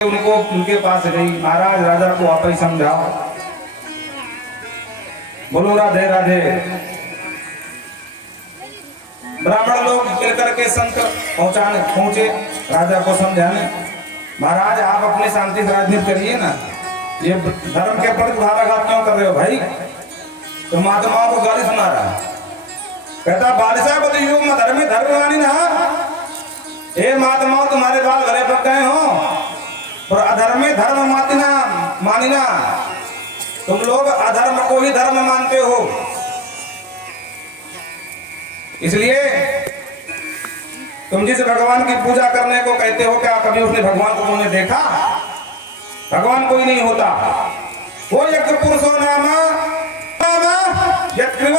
उनको उनके पास गई, महाराज राजा को आप ही समझाओ। बोलो राधे राधे। ब्राह्मण लोग मिलकर के संत पहुंचे राजा को समझाने। महाराज आप अपनी शांति से राजनीति करिए ना, ये धर्म के प्रति भावाघात क्यों कर रहे हो भाई? तो महात्माओं को गाली सुना रहा। कहता बादशाह को तो युग में धर्मी धर्मवानी ना, हे महात्माओं तुम्हारे बाल भले पक गए हो और अधर्मी धर्म मानिना। तुम लोग अधर्म को ही धर्म मानते हो, इसलिए तुम जिस भगवान की पूजा करने को कहते हो, क्या कभी उसने भगवान को तुमने देखा? भगवान कोई नहीं होता। वो एक पुरुषो नामा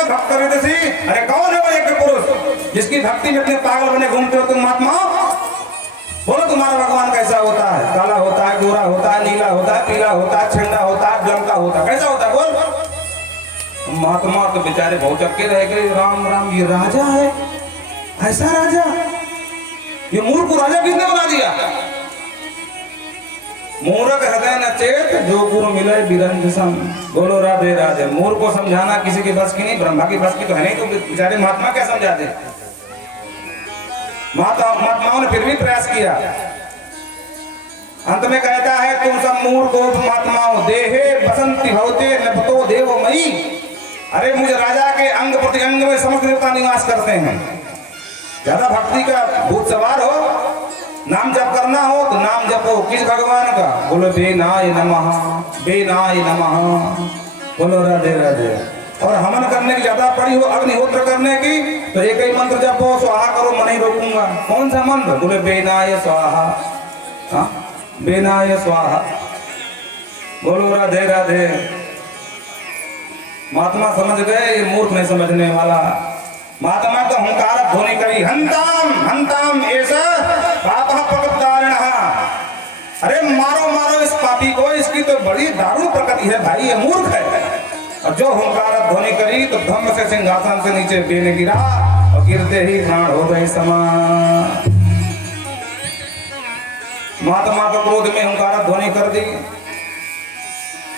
भक्त। अरे कौन है वो एक पुरुष जिसकी भक्ति में इतने पागल बने घूमते हो तुम महात्मा? बोलो तुम्हारा भगवान कैसा होता है? काला होता है, गोरा होता है, नीला होता है, पीला होता है, छंगा होता है, जमका होता है, कैसा होता है बोल? महात्मा तो बेचारे बहुत चक्के रह गए। राम राम, ये राजा है? ऐसा राजा? ये मूर्ख को राजा किसने बना दिया? मूर्ख हृदय न चेत जो गुरु मिले बिरंज सम। बोलो राधे राधे। मूर्ख को समझाना किसी की बस की नहीं, ब्रह्मा की बस की तो है नहीं, तो बेचारे महात्मा क्या समझाते? महात्माओं ने फिर भी प्रयास किया। अंत में कहता है तुम सब मूर्खो महात्माओं देहे बसंती भवते नभतो देवमयी। अरे मुझे राजा के अंग प्रति अंग में समस्त देवता निवास करते हैं। ज्यादा भक्ति का भूत सवार हो, नाम जप करना हो तो नाम जपो। किस भगवान का? बोलो बेनाय नमः, बेनाय नमः। बोलो राधे राधे। और हवन करने की ज्यादा पड़ी हो, अग्निहोत्र करने की, तो एक ही मंत्र जपो, स्वाहा करो, मन ही रोकूंगा। कौन सा मंत्र? बोले बेनाय स्वाहा। हाँ, बेनाय स्वाहा। बोलो राधे राधे। महात्मा समझ गए, ये मूर्ख नहीं समझने वाला। महात्मा तो हंकार ध्वनि करी, हंताम हंताम ऐसा पाप प्रकटारिण। अरे मारो मारो इस पापी को, इसकी तो बड़ी दारुण प्रकृति है भाई, ये मूर्ख है। और जो हुंकार ध्वनि करी तो धम्म से सिंहासन से नीचे बेन गिरा और गिरते ही प्राण हो गए समान। महात्मा को क्रोध में हुंकार ध्वनि कर दी।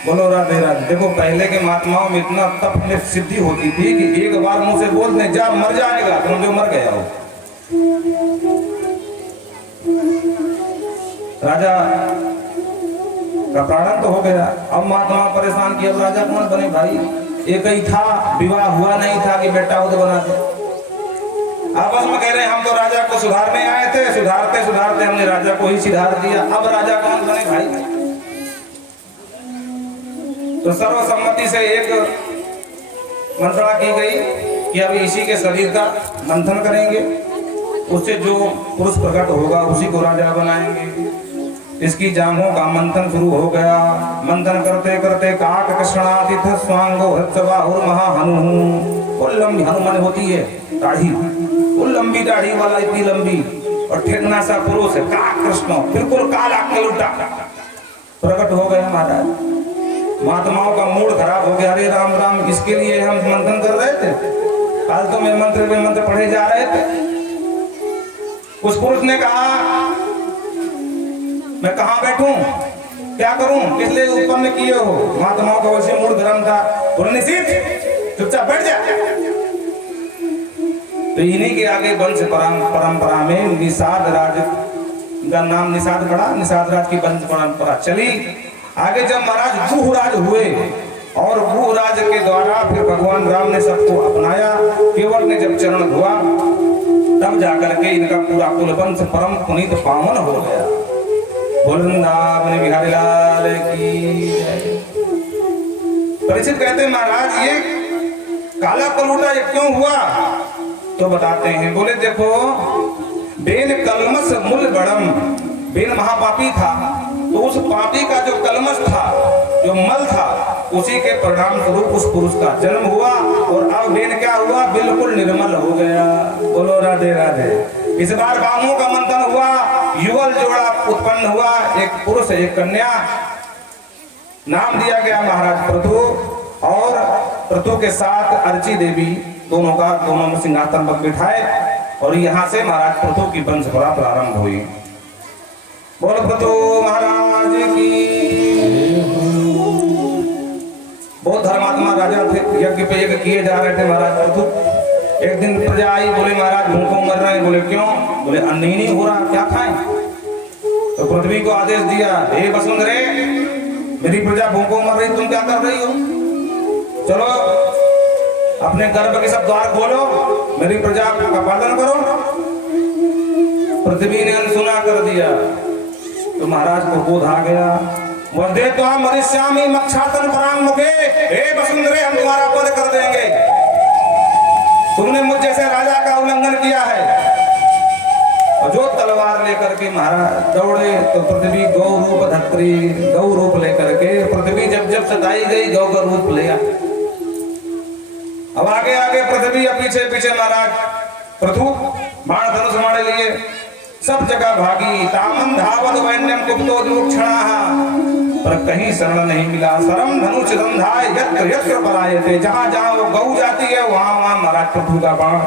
बोलो राधे राधे। देखो पहले के महात्माओं में इतना तप में सिद्धि होती थी कि एक बार मुंह से बोल दे जा मर जाएगा, तुम जो मर गया हो। राजा का प्राण तो हो गया। अब महात्मा परेशान किया, अब राजा कौन बने भाई? एक ही था, विवाह हुआ नहीं था कि बेटा हो तो बना दे। आपस में कह रहे हैं हम तो राजा को सुधारने आए थे, सुधारते सुधारते हमने राजा को ही सुधार दिया, अब राजा कौन बने भाई? तो सर्वसम्मति से एक मंत्रणा की गई कि अब इसी के शरीर का मंथन करेंगे, उससे जो पुरुष प्रकट होगा उसी को राजा बनाएंगे। इसकी जांघों का मंथन शुरू हो गया। मंथन करते करते काक कृष्णातिथ स्वांगो हृत्सबाहुर महाहनु। वो लंबी हनुमान होती है दाढ़ी, वो लंबी दाढ़ी वाला, इतनी लंबी और ठेकना सा पुरुष है काक कृष्ण, बिल्कुल काला के उल्टा प्रकट हो गया महाराज। महात्माओं का मूड खराब हो गया। अरे राम राम, इसके लिए हम मंथन कर रहे थे, फालतू में मंत्र पढ़े जा रहे थे। उस पुरुष ने कहा मैं कहाँ बैठूं, क्या करूं, किस लिए उत्पन्न किए हो? महात्माओं का वैसे मूड गर्म था। बोले निषिद्ध, चुपचाप बैठ जा। तो इन्हीं के आगे वंश परंपरा में निषाद राज का नाम निषाद पड़ा, निषाद राज की वंश परंपरा चली। आगे जब महाराज गुहराज हुए और गुहराज के द्वारा फिर भगवान राम ने सबको अपनाया, केवल ने जब चरण धुआ तब जाकर के इनका पूरा कुलवंश परम पुनीत पावन हो गया। वृंदावन बिहारी लाल की जय। परीक्षित कहते महाराज ये काला कलूटा ये क्यों हुआ? तो बताते हैं। बोले देखो बेन कलमस मूल बड़म, बेन महापापी था, तो उस पापी का जो कलमस था, जो मल था, उसी के परिणाम स्वरूप उस पुरुष का जन्म हुआ और अब बेन क्या हुआ? बिल्कुल निर्मल हो गया। बोलो राधे राधे। इस बार बामों का मंथन हुआ, युगल जोड़ा उत्पन्न हुआ, एक पुरुष एक कन्या। नाम दिया गया महाराज पृथु, और पृथु के साथ अर्ची देवी, दोनों में सिंहासन पर बिठाए और यहाँ से महाराज पृथु की वंश प्रारंभ हुई। बोल पृथु महाराज किए जा रहे थे महाराज पृथु। एक दिन प्रजा आई, बोले महाराज भूखों मर रहे हैं। बोले क्यों? बोले अन्न ही नहीं हो रहा, क्या खाएं? तो पृथ्वी को आदेश दिया, हे वसुंधरे, मेरी प्रजा भूखों मर रही, तुम क्या कर रही हो? चलो अपने गर्भ के सब द्वार खोलो, मेरी प्रजा का पालन करो। पृथ्वी ने अनसुना कर दिया तो महाराज को क्रोध आ गया। वंदे तो हम मरिष्यामि मक्षातन परांग मुखे, हे वसुंधरे, हम तुम्हारा वध कर देंगे, तुमने मुझ जैसे राजा का उल्लंघन किया है। और जो तलवार लेकर के महाराज दौड़े तो पृथ्वी गौ रूप धत्री, गौ रूप लेकर के पृथ्वी जब जब सताई गई गौ का रूप लिया। अब आगे आगे पृथ्वी, अब पीछे पीछे महाराज पृथु बाण धनुष मारे लिए सब जगह भागी। तामन धावत वैन्यम कुप्तो दुक्षणाः, पर कहीं शरण नहीं मिला। सरम धनुष रंधाय यत्र यत्र पलायते, जहां जहां वो गौ जाती है वहां वहां महाराज पृथु का बाण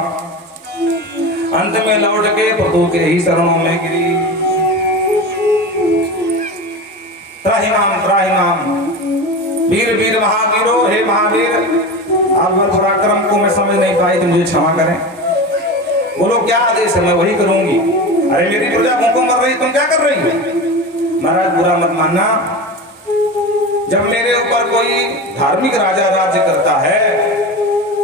अंत में लौट के पृथु के ही शरणों में गिरी। त्राहिमाम त्राहिमाम, वीर वीर महावीरो, हे महावीर, आपका पराक्रम को मैं समझ नहीं पाई तो मुझे क्षमा करें। बोलो क्या आदेश है, मैं वही करूंगी। अरे मेरी प्रजा भूखों मर रही, तुम क्या कर रही हो? महाराज बुरा मत मानना, जब मेरे ऊपर कोई धार्मिक राजा राज्य करता है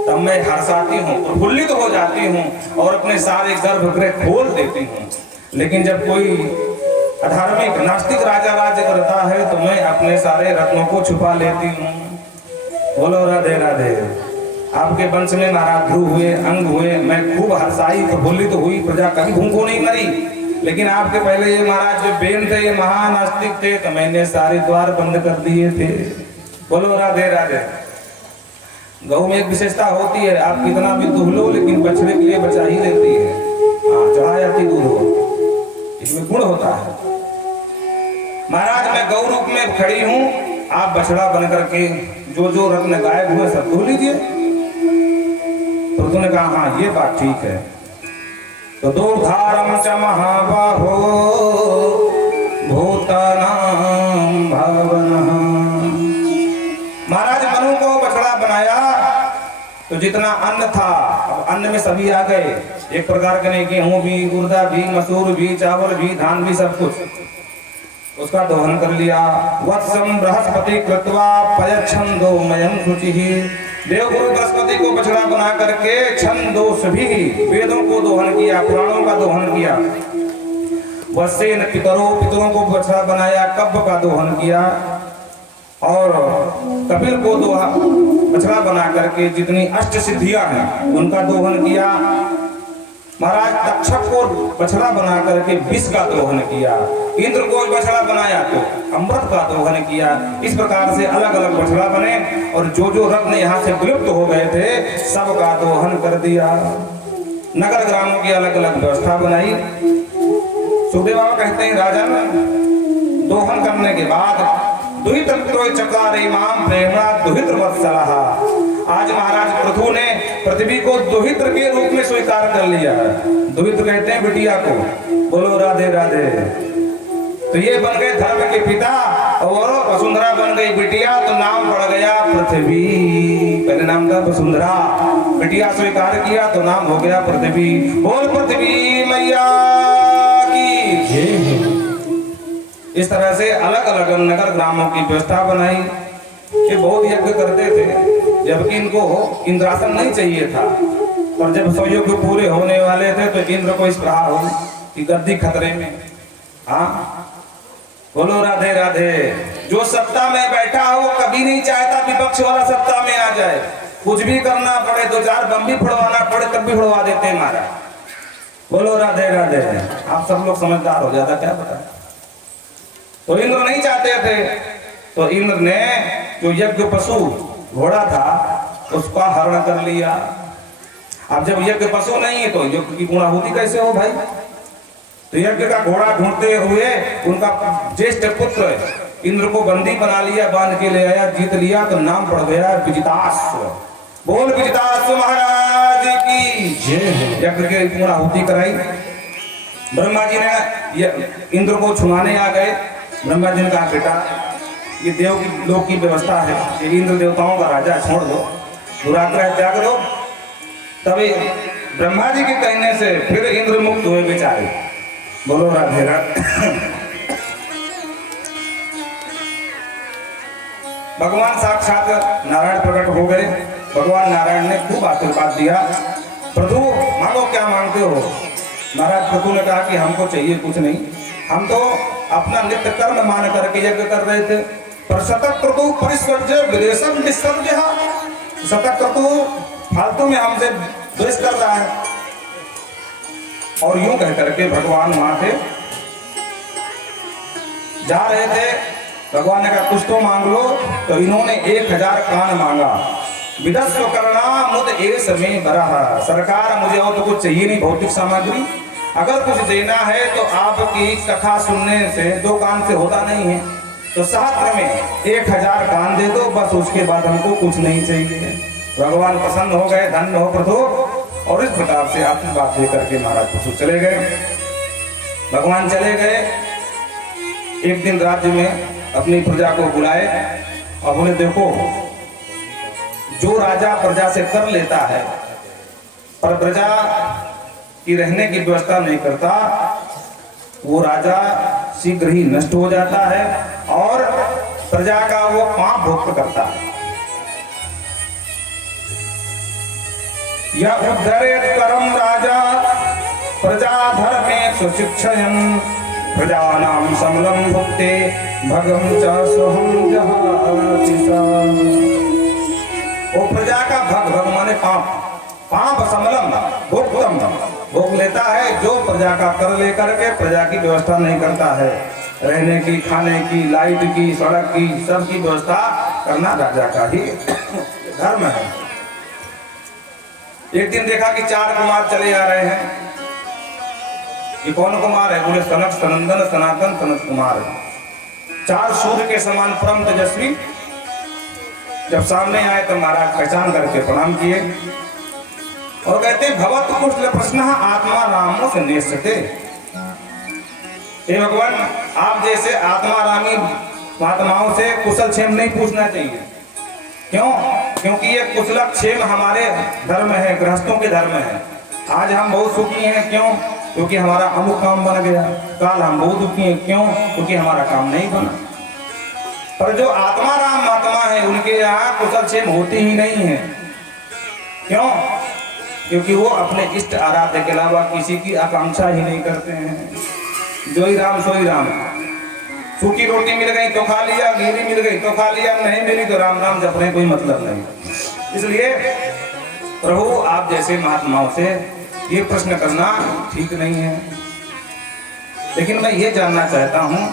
तब मैं हर्षाती हूँ, प्रफुल्लित हो जाती हूँ और अपने सारे गर्भगृह खोल देती हूँ। लेकिन जब कोई अधार्मिक नास्तिक राजा राज्य करता है तो मैं अपने सारे रत्नों को छुपा लेती हूँ। बोलो राधे राधे। आपके वंश में महाराज ध्रुव हुए, अंग हुए, मैं खूब हर्षाई प्रफुल्लित हुई, प्रजा कभी भूखों नहीं मरी। लेकिन आपके पहले ये महाराज जो बेन थे, ये महानास्तिक थे, तो मैंने सारे द्वार बंद कर दिए थे। बोलो राधे राधे। गौ में एक विशेषता होती है, आप कितना भी दूध लो लेकिन बछड़े के लिए बचा ही लेती है। हाँ, चढ़ा जाती दूध हो, इसमें गुण होता है। महाराज मैं गौ रूप में खड़ी हूँ, आप बछड़ा बन करके जो जो रत्न गायब हुए सब धो लीजिए। तो तूने कहा हाँ ये बात ठीक है। तो दूरधारम च महाबाहो भूतानां भावनः। महाराज मनु को बछड़ा बनाया तो जितना अन्न था, अब अन्न में सभी आ गए, एक प्रकार के नहीं, गेहूं भी, उर्दा भी, मसूर भी, चावल भी, धान भी, सब कुछ उसका दोहन कर लिया। वत्सम बृहस्पति कृत्वा पयच्छन्दो मयं शुचिः। देवगुरु बृहस्पति को बछड़ा बना करके छंदोष भी, वेदों को दोहन किया, पुराणों का दोहन किया। वत्सेन पितरों, पितरों को बछड़ा बनाया, कब्ब का दोहन किया। और कपिल को बछड़ा बना करके जितनी अष्ट सिद्धियां हैं उनका दोहन किया। महाराज तक्षक को बछड़ा बना करके विष का दोहन किया। इंद्र को बछड़ा बनाया तो अमृत का दोहन किया। इस प्रकार से अलग अलग बछड़ा बने और जो जो रत्न यहाँ से विलुप्त हो गए थे सबका दोहन कर दिया। नगर ग्रामों की अलग अलग व्यवस्था बनाई। सुखदेव बाबा कहते हैं राजन, दोहन करने के बाद दुहित चकारे माम प्रेमणा दुहित वत्सलः। आज महाराज पृथु ने पृथ्वी को दुहित्र के रूप में स्वीकार कर लिया। दुहित्र कहते हैं बिटिया को। बोलो राधे राधे। तो ये बन गए धर्म के पिता और वसुंधरा बन गई बिटिया, तो नाम पड़ गया पृथ्वी। पहले नाम था वसुंधरा, बिटिया स्वीकार किया तो नाम हो गया पृथ्वी। बोल पृथ्वी मैया की जय। इस तरह से अलग अलग नगर ग्रामों की व्यवस्था बनाई। ये बहुत यज्ञ करते थे, जबकि इनको इंद्रासन नहीं चाहिए था। और जब सौ यज्ञ पूरे होने वाले थे तो इंद्र को इस प्रकार हो कि गद्दी खतरे में। हाँ बोलो राधे राधे। जो सत्ता में बैठा हो कभी नहीं चाहता विपक्ष वाला सत्ता में आ जाए। कुछ भी करना पड़े, दो चार बम भी फोड़वाना पड़े तब भी फोड़वा देते हैं महाराज। बोलो राधे राधे। आप सब लोग समझदार हो जाता, क्या पता। तो इंद्र नहीं चाहते थे, तो इंद्र ने जो यज्ञ पशु घोड़ा था उसका हरण कर लिया। अब जब यज्ञ पशु नहीं है तो यज्ञ की पूर्णाहुति कैसे हो भाई। तो यज्ञ का घोड़ा ढूंढते हुए उनका ज्येष्ठ पुत्र इंद्र को बंदी बना लिया, बांध के ले आया, जीत लिया, तो नाम पड़ गया विजिताश्व। बोल विजिताश्व महाराज की जय। यज्ञ की पूर्णाहुति कराई। ब्रह्मा जी ने इंद्र को छुड़ाने आ गए। ब्रह्मा जी ने कहा बेटा ये देव की लोक की व्यवस्था है, ये इंद्र देवताओं का राजा, छोड़ दो। दुराग्रह त्याग दो। तभी ब्रह्मा जी के कहने से फिर इंद्र मुक्त हुए बेचारे। बोलो राधे राधे। भगवान साक्षात नारायण प्रकट हो गए। भगवान नारायण ने खूब आशीर्वाद दिया। प्रभु मांगो क्या मांगते हो? महाराज प्रभु ने कहा कि हमको चाहिए कुछ नहीं, हम तो अपना नित्य कर्म मान करके यज्ञ कर रहे थे। पर शतक क्रतु परिस्वर्ज्य विदेशम विसर्ज्य, शतक क्रतु फालतू में हमसे द्वेष कर रहा है। और यूं कह करके भगवान वहां से जा रहे थे। भगवान ने कहा कुछ तो मांग लो। तो इन्होंने 1000 कान मांगा। विदस्व करना मुद एस में बरहा, सरकार मुझे और तो कुछ चाहिए नहीं भौतिक सामग्री, अगर कुछ देना है तो आपकी कथा सुनने से 2 कान से होता नहीं है, तो सहस्त्र में 1000 कान दे दो बस, उसके बाद हमको कुछ नहीं चाहिए। भगवान प्रसन्न हो गए, धन्य हो प्रभु। और इस प्रकार से आशीर्वाद दे करके महाराज प्रभु चले गए। भगवान चले गए। एक दिन राज्य में अपनी प्रजा को बुलाए और बोले देखो, जो राजा प्रजा से कर लेता है पर प्रजा की रहने की व्यवस्था नहीं करता, वो राजा शीघ्र ही नष्ट हो जाता है और प्रजा का वो पाप भोग करता है। यह उद्धरेत करम राजा प्रजा धर्मे सुशिक्षयन्, प्रजानां समलं भुक्ते भगं च स्वहं जहाति सा। वो प्रजा का भग माने पाप समलम भुक्तम भोग लेता है, जो प्रजा का कर लेकर के प्रजा की व्यवस्था नहीं करता है। रहने की, खाने की, लाइट की, सड़क की, सब की व्यवस्था करना राजा का ही धर्म है। एक दिन देखा कि 4 कुमार चले आ रहे हैं। ये कौन कुमार है? बोले सनक सनंदन सनातन सनत कुमार है। 4 सूर्य के समान परम तेजस्वी। जब सामने आए तो महाराज पहचान करके प्रणाम किए और कहते भगवत कुशल प्रश्न आत्मा रामो से नेष्यते। हे भगवान, आप जैसे आत्मा रामी महात्माओं से कुशल क्षेम नहीं पूछना चाहिए। क्यों? क्योंकि ये कुशल क्षेम हमारे धर्म है, गृहस्थों के धर्म है। आज हम बहुत सुखी हैं। क्यों? क्योंकि हमारा अमुक काम बन गया। काल हम बहुत दुखी हैं। क्यों? क्योंकि हमारा काम नहीं बना। पर जो आत्मा राम महात्मा है उनके यहाँ कुशल क्षेम होती ही नहीं है। क्यों? क्योंकि वो अपने इष्ट आराध्य के अलावा किसी की आकांक्षा ही नहीं करते हैं। जो ही राम सो ही राम। सूखी रोटी मिल गई तो खा लिया, गीली मिल गई तो खा लिया, नहीं मिली तो राम राम जपने कोई मतलब नहीं। इसलिए प्रभु आप जैसे महात्माओं से ये प्रश्न करना ठीक नहीं है। लेकिन मैं ये जानना चाहता हूँ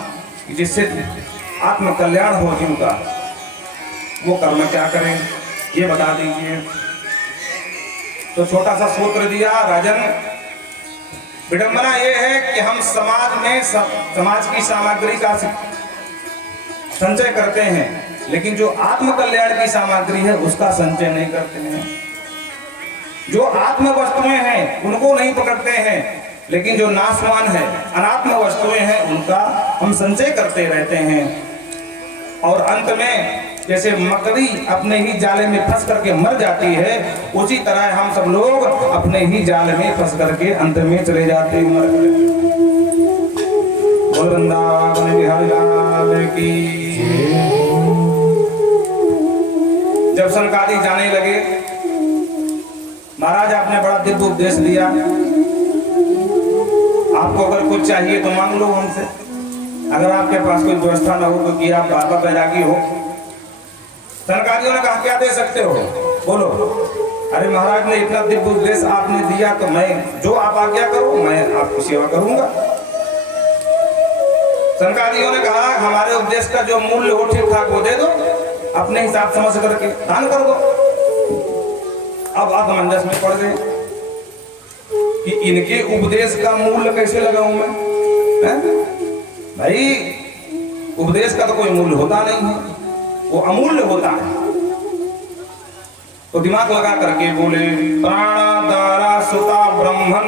कि जिससे आत्म कल्याण हो जिनका, वो कर्म क्या करें, ये बता दीजिए। तो छोटा सा सूत्र दिया राजन। विडंबना ये है कि हम समाज में समाज की सामग्री का संचय करते हैं, लेकिन जो आत्म कल्याण की सामग्री है उसका संचय नहीं करते हैं। जो आत्म वस्तुएं हैं उनको नहीं पकड़ते हैं, लेकिन जो नाशवान है, अनात्म वस्तुएं हैं, उनका हम संचय करते रहते हैं। और अंत में जैसे मकड़ी अपने ही जाले में फंस करके मर जाती है, उसी तरह हम सब लोग अपने ही जाल में फंस करके अंत में चले जाते हैं, मर गए। बोल वृंदावन बिहारी लाल की। जब सनकादिक जाने लगे, महाराज आपने बड़ा दिव्य उपदेश दिया। आपको अगर कुछ चाहिए तो मांग लो हमसे। अगर आपके पास कोई व्यवस्था ना हो तो कि आप बाबा बैरागी हो। सरकारियों ने कहा क्या दे सकते हो? बोलो। अरे महाराज ने इतना दिव्य उपदेश आपने दिया तो मैं जो आप आज्ञा करो मैं आपकी सेवा करूंगा। सरकारियों ने कहा हमारे उपदेश का जो मूल्य हो ठीक ठाक वो दे दो, अपने हिसाब समझ करके दान कर दो। अब असमंजस में पड़ गए कि इनके उपदेश का मूल्य कैसे लगाऊं मैं? भाई उपदेश का तो कोई मूल्य होता नहीं है, वो अमूल्य होता है। तो दिमाग लगा करके बोले प्राणादारा सुता ब्रह्मन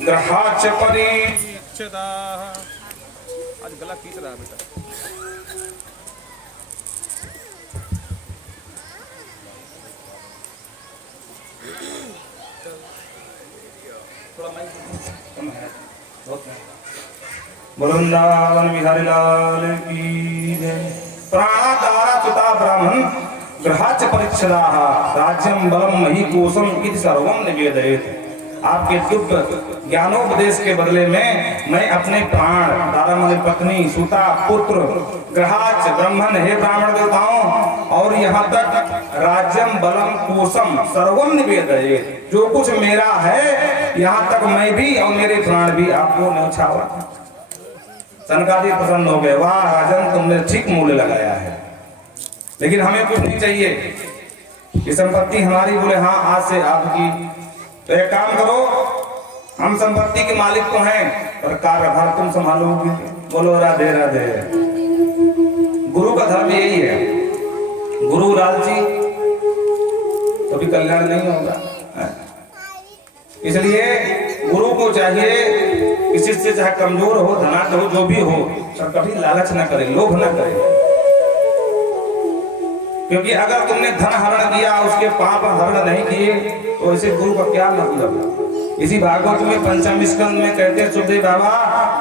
ग्रहाच परिच्छदा। आज गला खींच रहा है बेटा। वृंदावन बिहारी लाल की जय। प्राणादारा सुता ब्राह्मण ग्रहाच परीक्षदाः राज्यम बलम मही कोशम इति सर्वम निवेदयेत्। आपके दिव्य ज्ञानोपदेश के बदले में मैं अपने प्राण, दारा माने पत्नी, सुता, पुत्र, ग्रहाच, ब्राह्मण, हे ब्राह्मण देवताओं, और यहाँ तक राज्यम बलम कोशम सर्वम निवेदयेत्, जो कुछ मेरा है यहाँ तक मैं भी और मेरे प्राण भी आपको न्यौछावर। सनकादिक प्रसन्न हो गए, वाह राजन तुमने ठीक मूल्य लगाया है, लेकिन हमें कुछ नहीं चाहिए, ये संपत्ति हमारी। बोले हाँ आज से आपकी। तो एक काम करो, हम संपत्ति के मालिक तो हैं पर कार्यभार तुम संभालोगे। बोलो राधे राधे। गुरु का धर्म यही है, गुरु लालची कभी कल्याण नहीं होगा। इसलिए गुरु को चाहिए किसी से चाहे कमजोर हो, धनाढ्य हो, जो भी हो, पर कभी लालच ना करे, लोभ ना करे। क्योंकि अगर तुमने धन हरण किया, उसके पाप हरण नहीं किए, तो ऐसे गुरु का क्या मतलब। इसी भागवत में पंचम स्कंद में कहते हैं सुखदेव बाबा,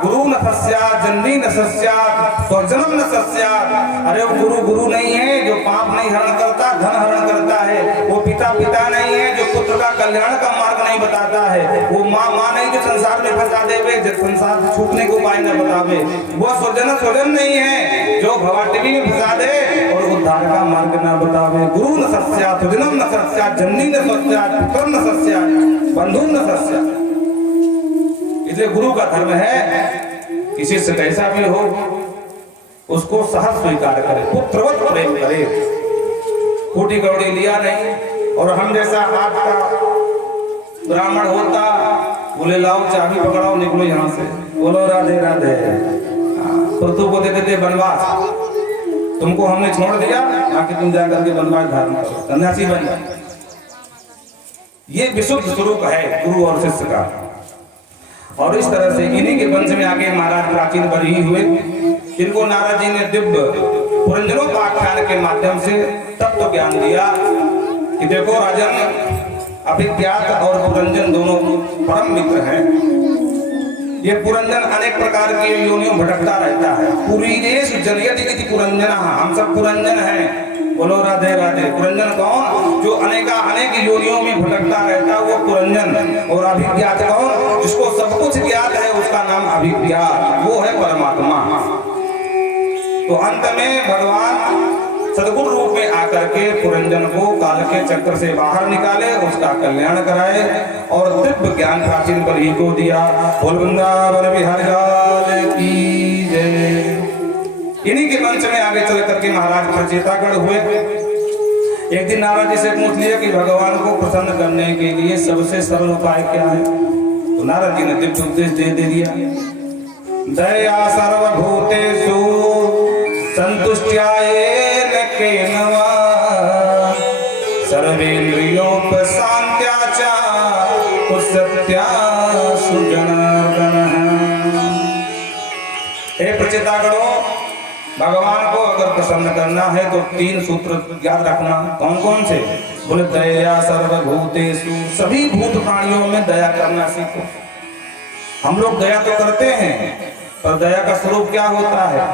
गुरु न सस्यात्, जननी न सस्यात्, स्वजनम न सस्यात्। अरे वो गुरु गुरु नहीं है जो पाप नहीं हरण करता, धन हरण करता है। वो पिता पिता नहीं है जो पुत्र का कल्याण का मार्ग नहीं बताता है। वो माँ माँ नहीं जो संसार में फंसा देवे, जो संसार से छूटने को उपाय न बतावे। वो स्वजन नहीं है जो भवाटवी में फंसा दे और उद्धार का मार्ग न बतावे। गुरु न सस्यात्, स्वजनम न सस्यात्, जननी न सस्यात्, पुत्र न सस्यात्, बंधु न सस्यात्। इसलिए गुरु का धर्म है किसी से कैसा भी हो उसको सहज स्वीकार करे, पुत्रवत प्रेम करे, फूटी कौड़ी लिया नहीं। और हम जैसा आपका ब्राह्मण होता, बोले लाओ चाबी पकड़ाओ निकलो यहाँ से, बोलो राधे राधे। पृथु को दे देते वनवास, तुमको हमने छोड़ दिया, आके तुम जाकर के वनवास धारण करो, सन्यासी बन जाए। ये विशुद्ध स्वरूप है गुरु और शिष्य का। और इस तरह से इन्हीं के वंश में आगे महाराज प्राचीन बरही हुए, जिनको नारद जी ने दिव्य पुरंजनोपाख्यान के माध्यम से तत्व ज्ञान दिया कि देखो राजन, अभिज्ञात और पुरंजन दोनों परम मित्र हैं। ये पुरंजन अनेक प्रकार की योनियों भटकता रहता है। पुरीदेश जनयति पुरंजन, हम सब पुरंजन हैं। बोलो राधे राधे। पुरंजन कौन? जो अनेक योनियों में भटकता रहता है, वो पुरंजन। और अभिज्ञात कौन? जिसको सब कुछ ज्ञात है, उसका नाम अभिज्ञात, वो है परमात्मा। तो अंत में भगवान सदगुरु रूप में आकर के पुरंजन को काल के चक्र से बाहर निकाले, उसका कल्याण कराए और दिव्य ज्ञान प्राचीन बलि को दिया। बोल वृंदावन बिहारी लाल की जय। इन्हीं के वंश में आगे चल करके महाराज प्रचेतागढ़ हुए। एक दिन नारद जी से पूछ लिया कि भगवान को प्रसन्न करने के लिए सबसे सरल उपाय क्या है। तो नारद जी ने दिव्य उपदेश दे दिया, दया सर्वभूतेषु संतुष्ट्यायेन केनवा सर्वेन्द्रियोपशान्त्या च कुसत्या सुजनार्दनः। हे प्रचेतागणों, भगवान को अगर प्रसन्न करना है तो 3 सूत्र याद रखना। कौन कौन से? बोले दया सर्वभूतेषु, सभी भूत प्राणियों में दया करना सीखो। हम लोग दया तो करते हैं, पर दया का स्वरूप क्या होता है?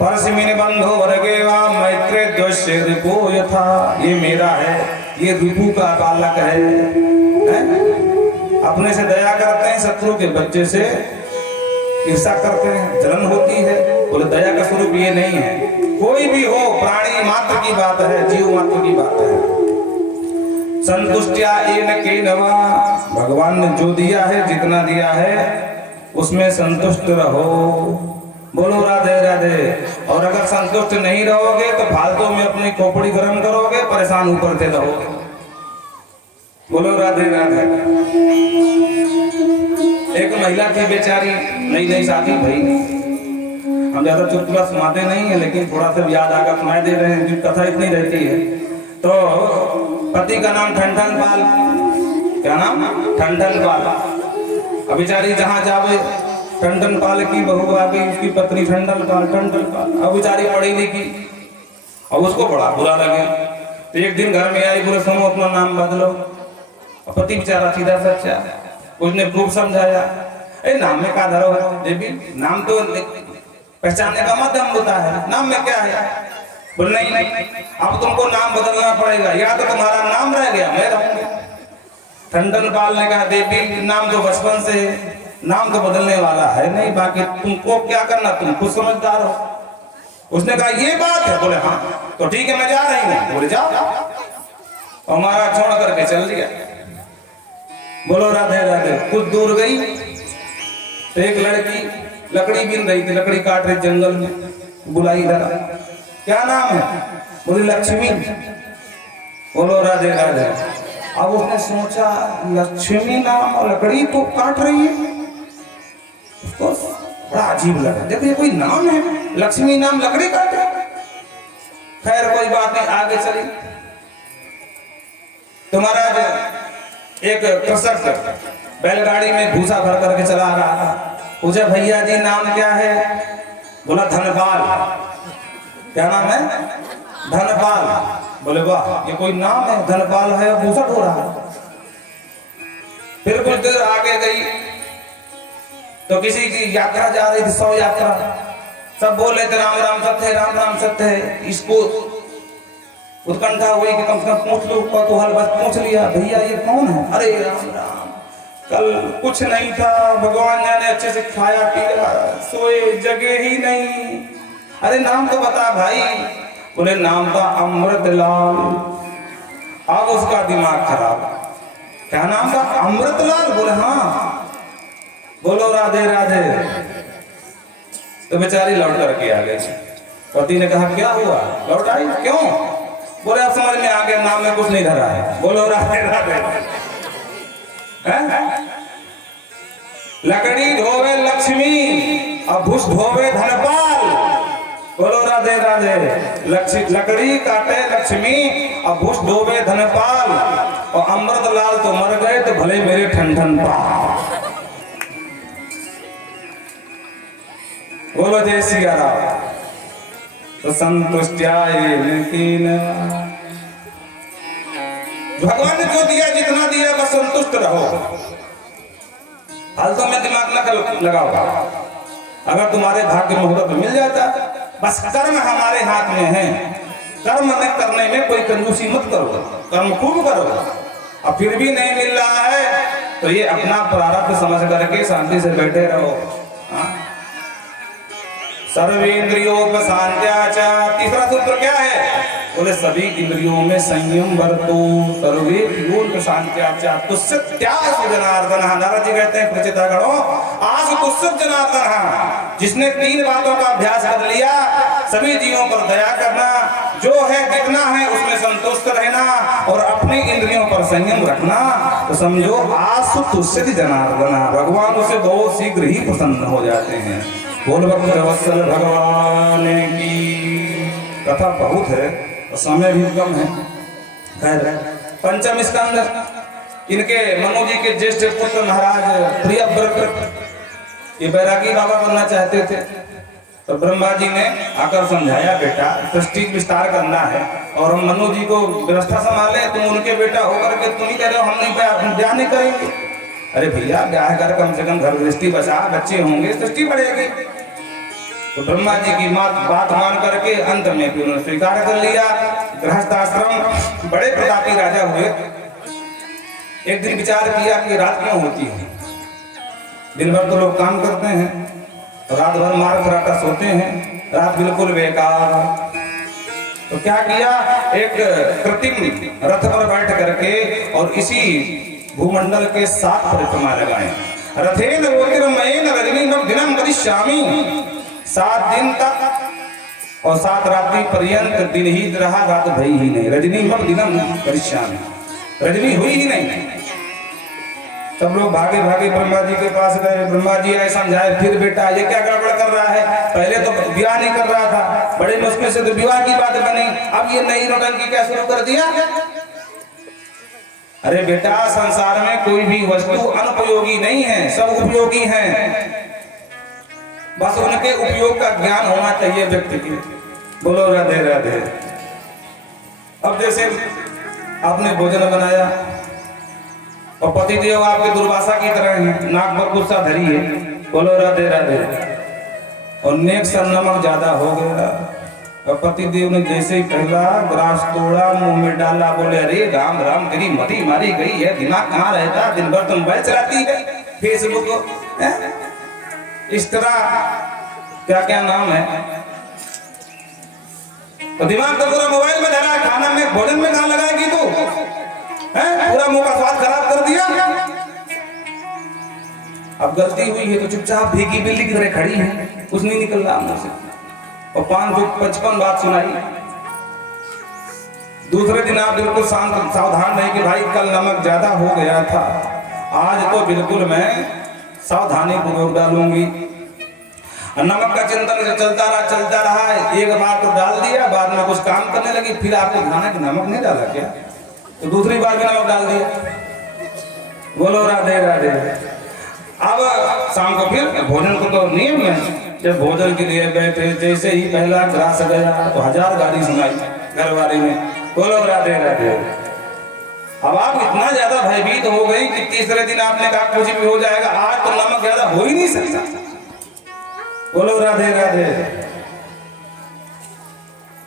परस्मिन् बंधो वर्गे वा मैत्रे द्वेष्ये रिपो यथा। ये मेरा है, ये रिपु का बालक है? अपने से दया करते हैं, शत्रु के बच्चे से ईर्ष्या करते हैं, जलन होती है। बोले दया का स्वरूप ये नहीं है। कोई भी हो, प्राणी मात्र की बात है, जीव मात्र की बात है। संतुष्टिया येन केनवा, भगवान ने जो दिया है, जितना दिया है, उसमें संतुष्ट रहो। बोलो राधे राधे। और अगर संतुष्ट नहीं रहोगे तो फालतू में अपनी खोपड़ी गर्म करोगे, परेशान ऊपर से रहोगे। बोलो राधे राधे। एक महिला थी बेचारी, नई शादी भई। हम ज्यादा चुटकुला सुनाते नहीं है, लेकिन थोड़ा सा याद आकर सुनाई दे रहे हैं, कथा इतनी रहती है। तो पति का नाम ठंडन पाल। क्या नाम? ठंडन पाल। अब बेचारी जहाँ जावे, ठंडन पाल की बहू आ गई, उसकी पत्नी ठंडन पाल। अब बेचारी पढ़ी लिखी, अब उसको बड़ा बुरा लगे। तो एक दिन घर में आई, बोले सुनो अपना नाम बदलो। पति बेचारा सीधा सच्चा, उसने खूब समझाया। ए नाम में क्या धरो है देवी, नाम तो पहचानने का माध्यम होता है, नाम में क्या है? बोल नहीं, अब तुमको नाम बदलना पड़ेगा, या तो तुम्हारा नाम रह गया मैं रहूंगा। ठंडन पाल ने कहा देवी नाम तो बचपन से है, नाम तो बदलने वाला है नहीं, बाकी तुमको क्या करना, तुम खुद समझदार हो। उसने कहा ये बात है, बोले हाँ तो ठीक है मैं जा रही हूँ। बोले जाओ, और महाराज छोड़ करके चल दिया। बोलो राधे राधे। कुछ दूर गई तो एक लड़की लकड़ी बीन रही थी, लकड़ी काट रही जंगल में, बुलाई इधर, क्या नाम है? बोली लक्ष्मी। बोलो राधे राधे। अब उसने सोचा लक्ष्मी नाम और लकड़ी तो काट रही है, उसको बड़ा अजीब लगा, देखो ये कोई नाम है, लक्ष्मी नाम लकड़ी काट रही। खैर कोई बात नहीं, आगे चली। तो महाराज एक कृषक बैलगाड़ी में भूसा भर करके चला रहा था, पूछा भैया जी नाम क्या है? बोला धनपाल। क्या नाम है? धनपाल। बोले वाह ये कोई नाम है, धनपाल है, भूसा ढो रहा है। फिर कुछ देर आगे गई तो किसी की यात्रा जा रही थी, 100 यात्रा, सब बोल रहे थे राम राम सत्य है, राम राम सत्य है। इसको उत्कंठा हुई कि कम से कम पूछ लो, तो हल बस पूछ लिया भैया ये कौन है? अरे राम राम, कल कुछ नहीं था, भगवान जाने अच्छे से खाया पिया, सोए, जगे ही नहीं। अरे नाम तो बता भाई। बोले नाम था अमृतलाल। अब उसका दिमाग खराब। क्या नाम था? अमृतलाल। बोले हाँ। बोलो राधे राधे। तो बेचारी लौट करके आ गई। पति ने कहा क्या हुआ, लौट आई क्यों? बोले अब समझ में आ गया, नाम में कुछ नहीं धरा है। बोलो राधे राधे। लकड़ी ढोवे लक्ष्मी और भूस ढोवे धनपाल। बोलो राधे राधे। लकड़ी काटे लक्ष्मी और भूस ढोवे धनपाल, और अमृतलाल तो मर गए तो भले मेरे ठंडन पाल। बोलो जय सिया राम। तो संतुष्टाय लेकिन भगवान ने जो दिया, जितना दिया बस संतुष्ट रहो, फालतू में दिमाग न लगाओ। अगर तुम्हारे भाग्य में होता तो मिल जाता, बस कर्म हमारे हाथ में है। कर्म में करने में कोई कंजूसी मत करो, कर्म खूब करो। अब फिर भी नहीं मिल रहा है तो ये अपना प्रारब्ध समझ करके शांति से बैठे रहो। सर्वेंद्रियोपशांत्या च। तीसरा सूत्र क्या है? बोले सभी इंद्रियों में संयम बरतो। सर्वेंद्रियोपशांत्या च तुष्यत्यासु जनार्दनः। नारद जी कहते हैं प्रचितागणों आसु तुष्यत् जनार्दनः, जिसने 3 बातों का अभ्यास कर लिया, सभी जीवों पर दया करना, जो है जितना है उसमें संतुष्ट रहना और अपनी इंद्रियों पर संयम रखना, तो समझो आसु तुष्यति जनार्दनः, भगवान उसे बहुत शीघ्र ही प्रसन्न हो जाते हैं। बोल भक्तवत्सल भगवान की। कथा बहुत है और समय भी कम है। खैर पंचम स्कंद, इनके मनु जी के ज्येष्ठ पुत्र महाराज प्रियव्रत ये बैरागी बाबा बनना चाहते थे, तो ब्रह्मा जी ने आकर समझाया बेटा सृष्टि विस्तार करना है और हम मनु जी को व्यवस्था संभाले, तुम उनके बेटा होकर के तुम ही कह रहे हो हम नहीं ब्याह नहीं करेंगे। अरे भैया ब्याह कर कम से कम घर गृहस्थी बचा, बच्चे होंगे, सृष्टि बढ़ेगी। तो ब्रह्मा जी की बात मान करके अंत में भी उन्होंने स्वीकार कर लिया। गृहस्थाश्रम, बड़े प्रतापी राजा हुए। एक दिन विचार किया कि रात क्यों होती है, दिन भर तो लोग काम करते हैं, रात भर मार कराटा सोते हैं, रात बिल्कुल बेकार। तो क्या किया, एक कृत्रिम रथ पर बैठ करके और इसी भूमंडल के 7 परिक्रमा लगाए। रथेन ज्योतिर्मयेन रजनीमं दिनं वदिष्यामि। 7 दिन तक और 7 रात्रि पर्यंत दिन ही रहा, रात भई ही नहीं। रजनीमं दिनं वदिष्यामि, रजनी हुई ही नहीं। सब लोग भागे भागे ब्रह्मा जी के पास गए। ब्रह्मा जी आए, समझाए, फिर बेटा ये क्या गड़बड़ कर रहा है, पहले तो विवाह नहीं कर रहा था, बड़े मुश्किल से तो विवाह की बात बनी, अब ये नई नौटंकी क्या शुरू कर दिया। अरे बेटा संसार में कोई भी वस्तु अनुपयोगी नहीं है, सब उपयोगी हैं, बस उनके उपयोग का ज्ञान होना चाहिए व्यक्ति की। बोलो राधे राधे। अब जैसे आपने भोजन बनाया, और पति देव आपके दुर्वासा की तरह है, नाक पर गुस्सा धरी है, बोलो राधे राधे। और नेक सा नमक ज्यादा हो गया और पति देव ने जैसे ही पहला ग्रास तोड़ा, मुंह में डाला, बोले अरे राम राम, तेरी मती मारी गई है, दिमाग कहाँ रहता, दिन भर तुम मोबाइल चलाती है, फेसबुक, इस तरह क्या क्या नाम है, तो दिमाग तो पूरा मोबाइल में धरा, खाना में भोजन में कहाँ लगाएगी तू, पूरा मुंह का स्वाद खराब कर दिया। अब गलती हुई है तो चुपचाप भीगी बिल्ली की तरह खड़ी है, कुछ नहीं निकल रहा मुंह से, और 555 बात सुनाई। दूसरे दिन आप बिल्कुल शांत सावधान रहे कि भाई कल नमक ज्यादा हो गया था, आज तो बिल्कुल मैं सावधानी पूर्वक डालूंगी। नमक का चिंतन चलता रहा है, एक बार तो डाल दिया, बाद में कुछ काम करने लगी, फिर आपको ध्यान है कि नमक नहीं डाला क्या, तो दूसरी बार भी नमक डाल दिया, बोलो राधे राधे। अब शाम को फिर भोजन को तो नियम है, जब भोजन के लिए बैठे, जैसे ही पहला ग्रास गया तो 1000 गाली सुनाई घर वाले में, बोलो राधे राधे। अब आप इतना ज्यादा भयभीत हो गई कि तीसरे दिन आपने कहा कुछ भी हो जाएगा, आज तो नमक ज्यादा हो ही नहीं सकता, बोलो राधे राधे।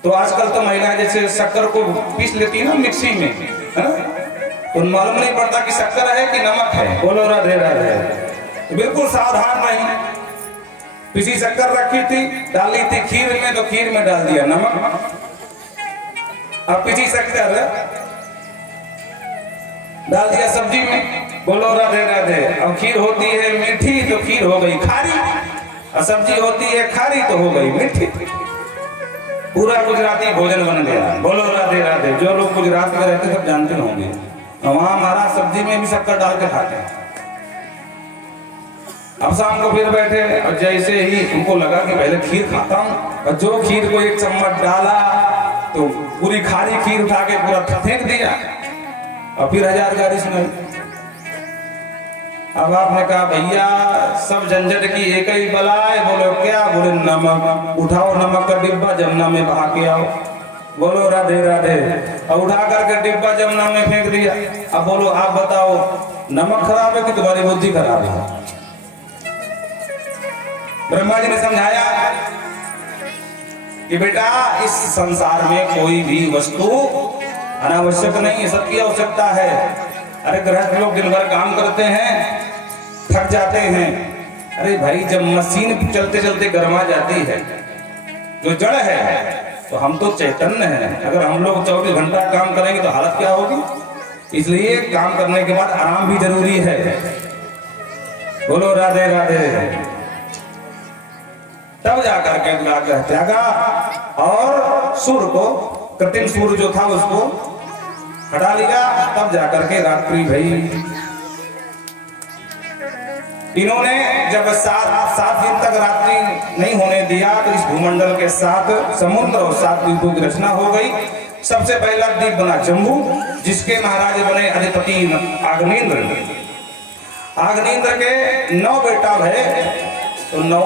तो आजकल तो महिलाएं जैसे शक्कर को पीस लेती है ना मिक्सी में, है ना, तो मालूम नहीं पड़ता कि शक्कर है कि नमक है, बोलो राधे राधे। तो बिल्कुल सावधान रही, पिसी शक्कर रखी थी, डाली थी खीर में, तो खीर में डाल दिया नमक, अब पिसी शक्कर डाल दिया सब्जी में, बोलो राधे राधे। अब खीर होती है मीठी तो खीर हो गई खारी, और सब्जी होती है खारी तो हो गई मीठी, पूरा गुजराती भोजन बन गया, बोलो राधे राधे। जो लोग गुजरात में रहते सब जानते होंगे, वहां हमारा सब्जी में भी शक्कर डाल के खाते हैं। अब शाम को फिर बैठे और जैसे ही उनको लगा कि पहले खीर खाता हूं, और जो खीर को एक चम्मच डाला तो पूरी खारी खीर उठा के पूरा फेंक दिया, और फिर 1000 गाली सुनाई। अब आपने कहा भैया सब झंझट की एक ही बला है, बोलो क्या, बोले नमक, उठाओ नमक का डिब्बा जमुना में बहा के आओ, बोलो राधे राधे। और उठा करके डिब्बा जमुना में फेंक दिया। अब बोलो आप बताओ नमक खराब है कि तुम्हारी बुद्धि खराब है? ब्रह्मा जी ने समझाया कि बेटा इस संसार में कोई भी वस्तु अनावश्यक नहीं है, सबकी आवश्यकता है। अरे गृहस्थ लोग दिन भर काम करते हैं, थक जाते हैं, अरे भाई जब मशीन चलते चलते गरमा जाती है, जो जड़ है, तो हम तो चैतन्य हैं, अगर हम लोग 24 घंटा काम करेंगे तो हालत क्या होगी। इसलिए काम करने के बाद आराम भी जरूरी है, बोलो राधे राधे। तब जाकर के द्वारका त्यागा और सूर्य को, कृत्रिम सूर्य जो था उसको हटा लिया। तब जाकर के रात्रि भई। इन्होंने जब 7 दिन तक रात्रि नहीं होने दिया तो इस भूमंडल के 7 समुद्र और 7 द्वीपों की रचना हो गई। सबसे पहला द्वीप बना जम्बू, जिसके महाराज बने अधिपति आग्नेन्द्र। आग्नेन्द्र के 9 बेटा है, तो 9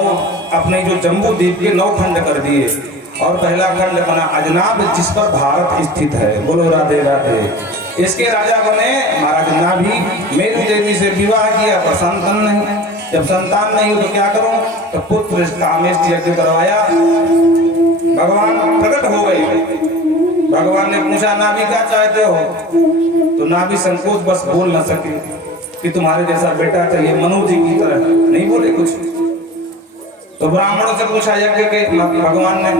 अपने जो जम्बू द्वीप के 9 खंड कर दिए, और पहला खंड बना अजनाब, जिस पर भारत स्थित है, बोलो राधे राधे। इसके राजा बने महाराज नाभि। मेरु देवी से विवाह किया पर संतान नहीं, जब संतान नहीं हो तो क्या करूं, तो पुत्र कामेश यज्ञ करवाया। भगवान प्रकट हो गए। भगवान ने पूछा नाभि क्या चाहते हो, तो नाभि संकोच बस बोल न सके कि तुम्हारे जैसा बेटा चाहिए, मनु जी की तरह, नहीं बोले कुछ। तो ब्राह्मणों से पूछा यज्ञ के भगवान ने,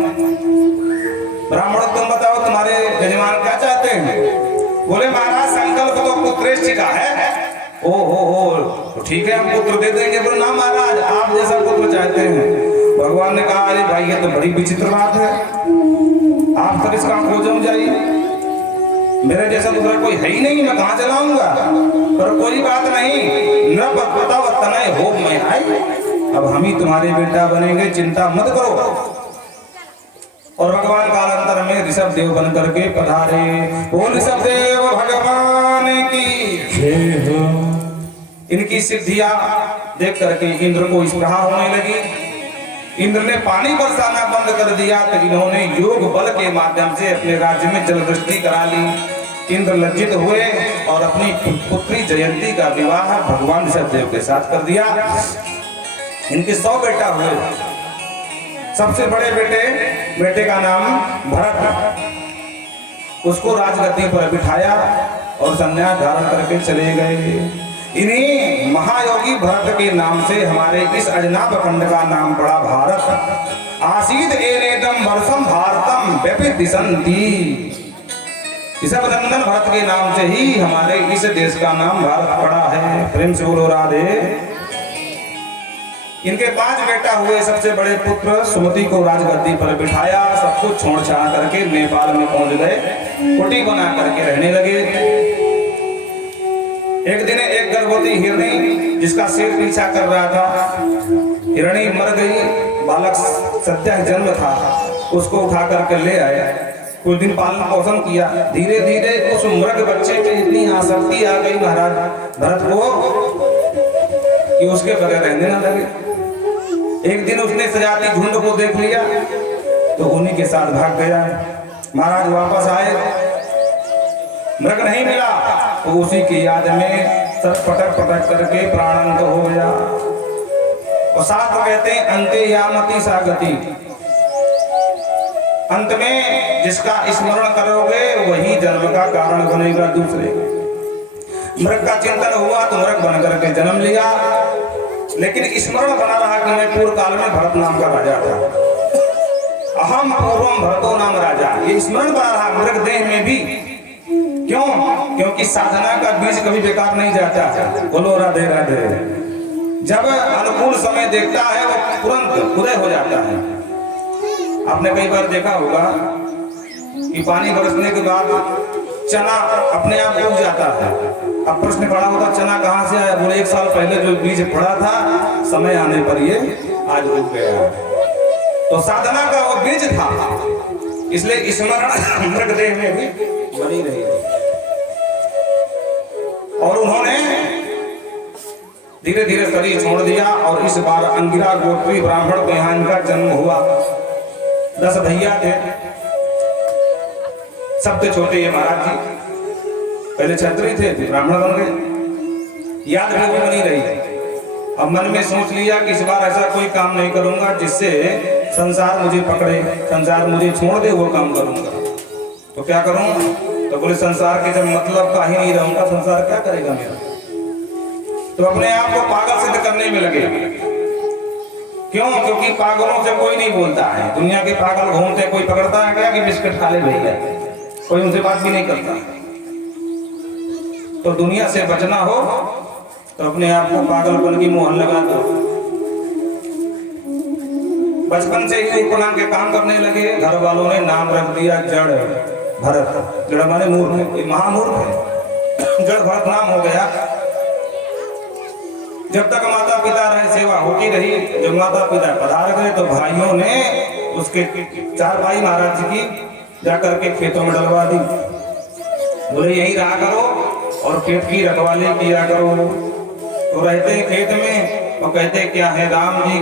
ब्राह्मण तुम बताओ तुम्हारे यजमान क्या चाहते हैं। बोले महाराज संकल्प तो पुत्रेष्टि का है। ओ ठीक है हम पुत्र दे देंगे। बोले ना महाराज आप जैसा पुत्र चाहते हैं। भगवान ने कहा अरे भाई ये तो बड़ी विचित्र बात है, आप तो इसका खोज हो जाइए, मेरे जैसा दूसरा कोई है ही नहीं, मैं कहाँ चलाऊंगा। पर कोई बात नहीं, न पता तनय हो मैं आई, अब हम ही तुम्हारे बेटा बनेंगे, चिंता मत करो। और भगवान कालांतर में ऋषभ देव बन करके पधारे। बोल ऋषभ देव भगवान की जय हो। इनकी सिद्धियां देख करके इंद्र को स्पृहा होने लगी। इंद्र ने पानी बरसाना बंद कर दिया, तो इन्होंने योग बल के माध्यम से अपने राज्य में जल वृष्टि करा ली। इंद्र लज्जित हुए और अपनी पुत्री जयंती का विवाह भगवान ऋषभदेव के साथ कर दिया। इनके 100 बेटा हुए। सबसे बड़े बेटे का नाम भरत, उसको राजगद्दी पर बिठाया और संन्यास धारण करके चले गए। इन्हीं महायोगी भरत के नाम से हमारे इस अजनाभ खंड का नाम पड़ा भारत। आसीत एनेदम वर्षम भारतम व्यपिदिशन्ति। ऋषभनंदन भरत के नाम से ही हमारे इस देश का नाम भारत पड़ा है। प्रेम से बोलो राधे। इनके 5 बेटा हुए। सबसे बड़े पुत्र सुमति को राजगद्दी पर बिठाया। सब कुछ छोड़ छाड़ करके नेपाल में पहुंच गए। कुटी बना करके रहने लगे। एक दिन एक गर्भवती हिरणी, जिसका शेर पीछा कर रहा था, हिरणी मर गई। बालक सद्य जन्म था, उसको उठा करके ले आए। कुछ दिन पालन पोषण किया। धीरे धीरे उस मृग बच्चे पे इतनी आसक्ति आ गई महाराज भरत को कि उसके बगैर रहने न लगे। एक दिन उसने सजाती झुंड को देख लिया तो उन्हीं के साथ भाग गया। महाराज वापस आए, मृग नहीं मिला तो उसी की याद में सर पटक पटक करके प्राणांत हो गया। और साथ कहते हैं अंते यामति सा गति, अंत में जिसका स्मरण करोगे वही जन्म का कारण बनेगा दूसरे। मृग का चिंतन हुआ तो मृग बन करके जन्म लिया, लेकिन स्मरण बना रहा कि मैं पूर्व काल में भरत नाम का राजा था। अहम पूर्वम भरतो नाम राजा, ये स्मरण बना रहा मृग देह में भी। क्यों? क्योंकि साधना का बीज कभी बेकार नहीं जाता। बोलो राधे राधे। जब अनुकूल समय देखता है वो तुरंत उदय हो जाता है। आपने कई बार देखा होगा कि पानी बरसने के बाद चना अपने आप उग जाता है। अब प्रश्न खड़ा होता चना कहाँ से आया? बोले 1 साल पहले जो बीज पड़ा था, समय आने पर ये आज उग गया। तो साधना का वो बीज था, इसलिए स्मरण मृग देह में भी बनी रही। और उन्होंने धीरे धीरे शरीर छोड़ दिया और इस बार अंगिरा गोत्री ब्राह्मण के यहाँ इनका जन्म हुआ। 10 भैया थे, सबसे छोटे ये महाराज जी। पहले क्षत्रिय थे, ब्राह्मण बन गए। याद भी बनी रही। अब मन में सोच लिया कि इस बार ऐसा कोई काम नहीं करूंगा जिससे संसार मुझे पकड़े, संसार मुझे छोड़ दे, वो काम करूंगा। तो क्या करूं? तो बोले संसार के जब मतलब का ही नहीं रहूंगा, संसार क्या करेगा मेरा? तो अपने आप को पागल सिद्ध करने में लगे। क्यों? क्योंकि पागलों से कोई नहीं बोलता है। दुनिया के पागल घूमते, कोई पकड़ता है क्या कि बिस्किट खा ले भैया, कोई उनसे बात भी नहीं करता। तो दुनिया से बचना हो तो अपने आप को पागलपन की मोहन लगा दो। बचपन से ही उपनाम के काम करने लगे। घर वालों ने नाम रख दिया जड़ भरत। जड़ माने मूर्ख, ये महामूर्ख है। जड़ भरत नाम हो गया। जब तक माता पिता रहे सेवा होती रही। जब माता पिता पधार गए तो भाइयों ने उसके 4 भाई महाराज जी की जाकर के खेतों में डलवा दी। बोले यही रहा करो और खेत की रखवाली किया करो। तो रहते खेत में और कहते क्या है, राम जी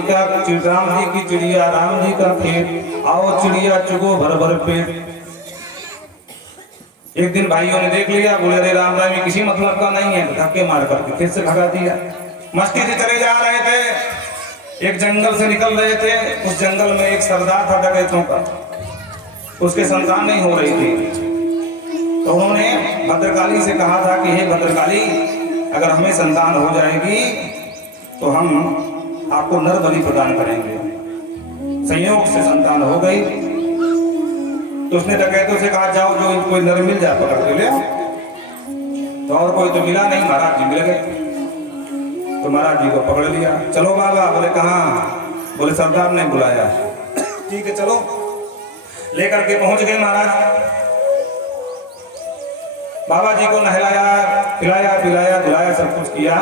की चिड़िया, राम जी का खेत, आओ चिड़िया चुगो भर भर पेट। एक दिन भाइयों ने देख लिया, बोले रे राम राम किसी मतलब का नहीं है, धक्के मार करके खेत से भगा दिया। मस्ती से चले जा रहे थे, एक जंगल से निकल रहे थे। उस जंगल में एक सरदार था डकैतों का, उसके संतान नहीं हो रही थी। तो उन्होंने भद्रकाली से कहा था कि हे भद्रकाली, अगर हमें संतान हो जाएगी तो हम आपको नर बलि प्रदान करेंगे। संयोग से संतान हो गई तो उसने डकैतों से कहा जाओ जो कोई नर मिल जाए पकड़ के ले। तो और कोई तो मिला नहीं, महाराज जी मिल गए। तो महाराज जी को पकड़ लिया। चलो बाबा। बोले कहाँ? बोले सरदार ने बुलाया। ठीक है चलो। लेकर के पहुंच गए महाराज। बाबा जी को नहलाया, खिलाया, पिलाया, धुलाया, सब कुछ किया।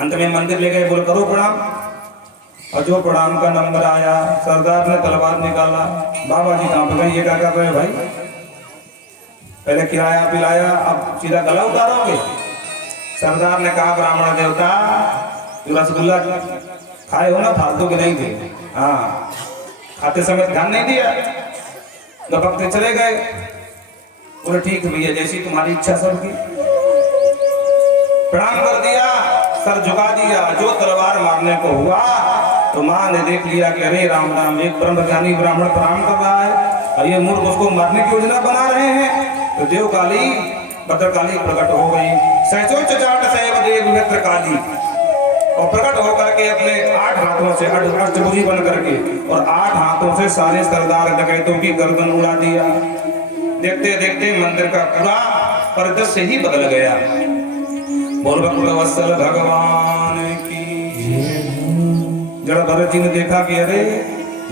अंत में मंदिर ले गए। बोले करो प्रणाम। और जो प्रणाम का नंबर आया, सरदार ने तलवार निकाला। बाबा जी कहाँ पे? ये क्या कर रहे हैं भाई? पहले खिलाया पिलाया, अब सीधा गला उतारोगे? सरदार ने कहा ब्राह्मण देवता, जो रसगुल्ला खाए हो ना फालतू के नहीं थे। हाँ, खाते समय ध्यान नहीं दिया, लपकते चले गए। बोले ठीक है भैया, जैसी तुम्हारी इच्छा सर की। प्रणाम कर दिया, सर झुका दिया। जो तलवार मारने को हुआ तो माँ ने देख लिया कि अरे राम राम, एक ब्रह्मज्ञानी ब्राह्मण प्रणाम कर रहा है और ये मूर्ख उसको मारने की योजना बना रहे हैं। तो देव काली भद्रकाली प्रकट हो गई। सहचो चचाट सैव देव भद्रकाली, और प्रकट होकर के अपने 8 हाथों से अष्टभुजी बन करके और 8 हाथों से सारे सरदार डकैतों की गर्दन उड़ा दिया। देखते देखते मंदिर का पूरा परिदृश्य ही बदल गया। बोल भक्तवत्सल भगवान की। जड़ भरत जी ने देखा कि अरे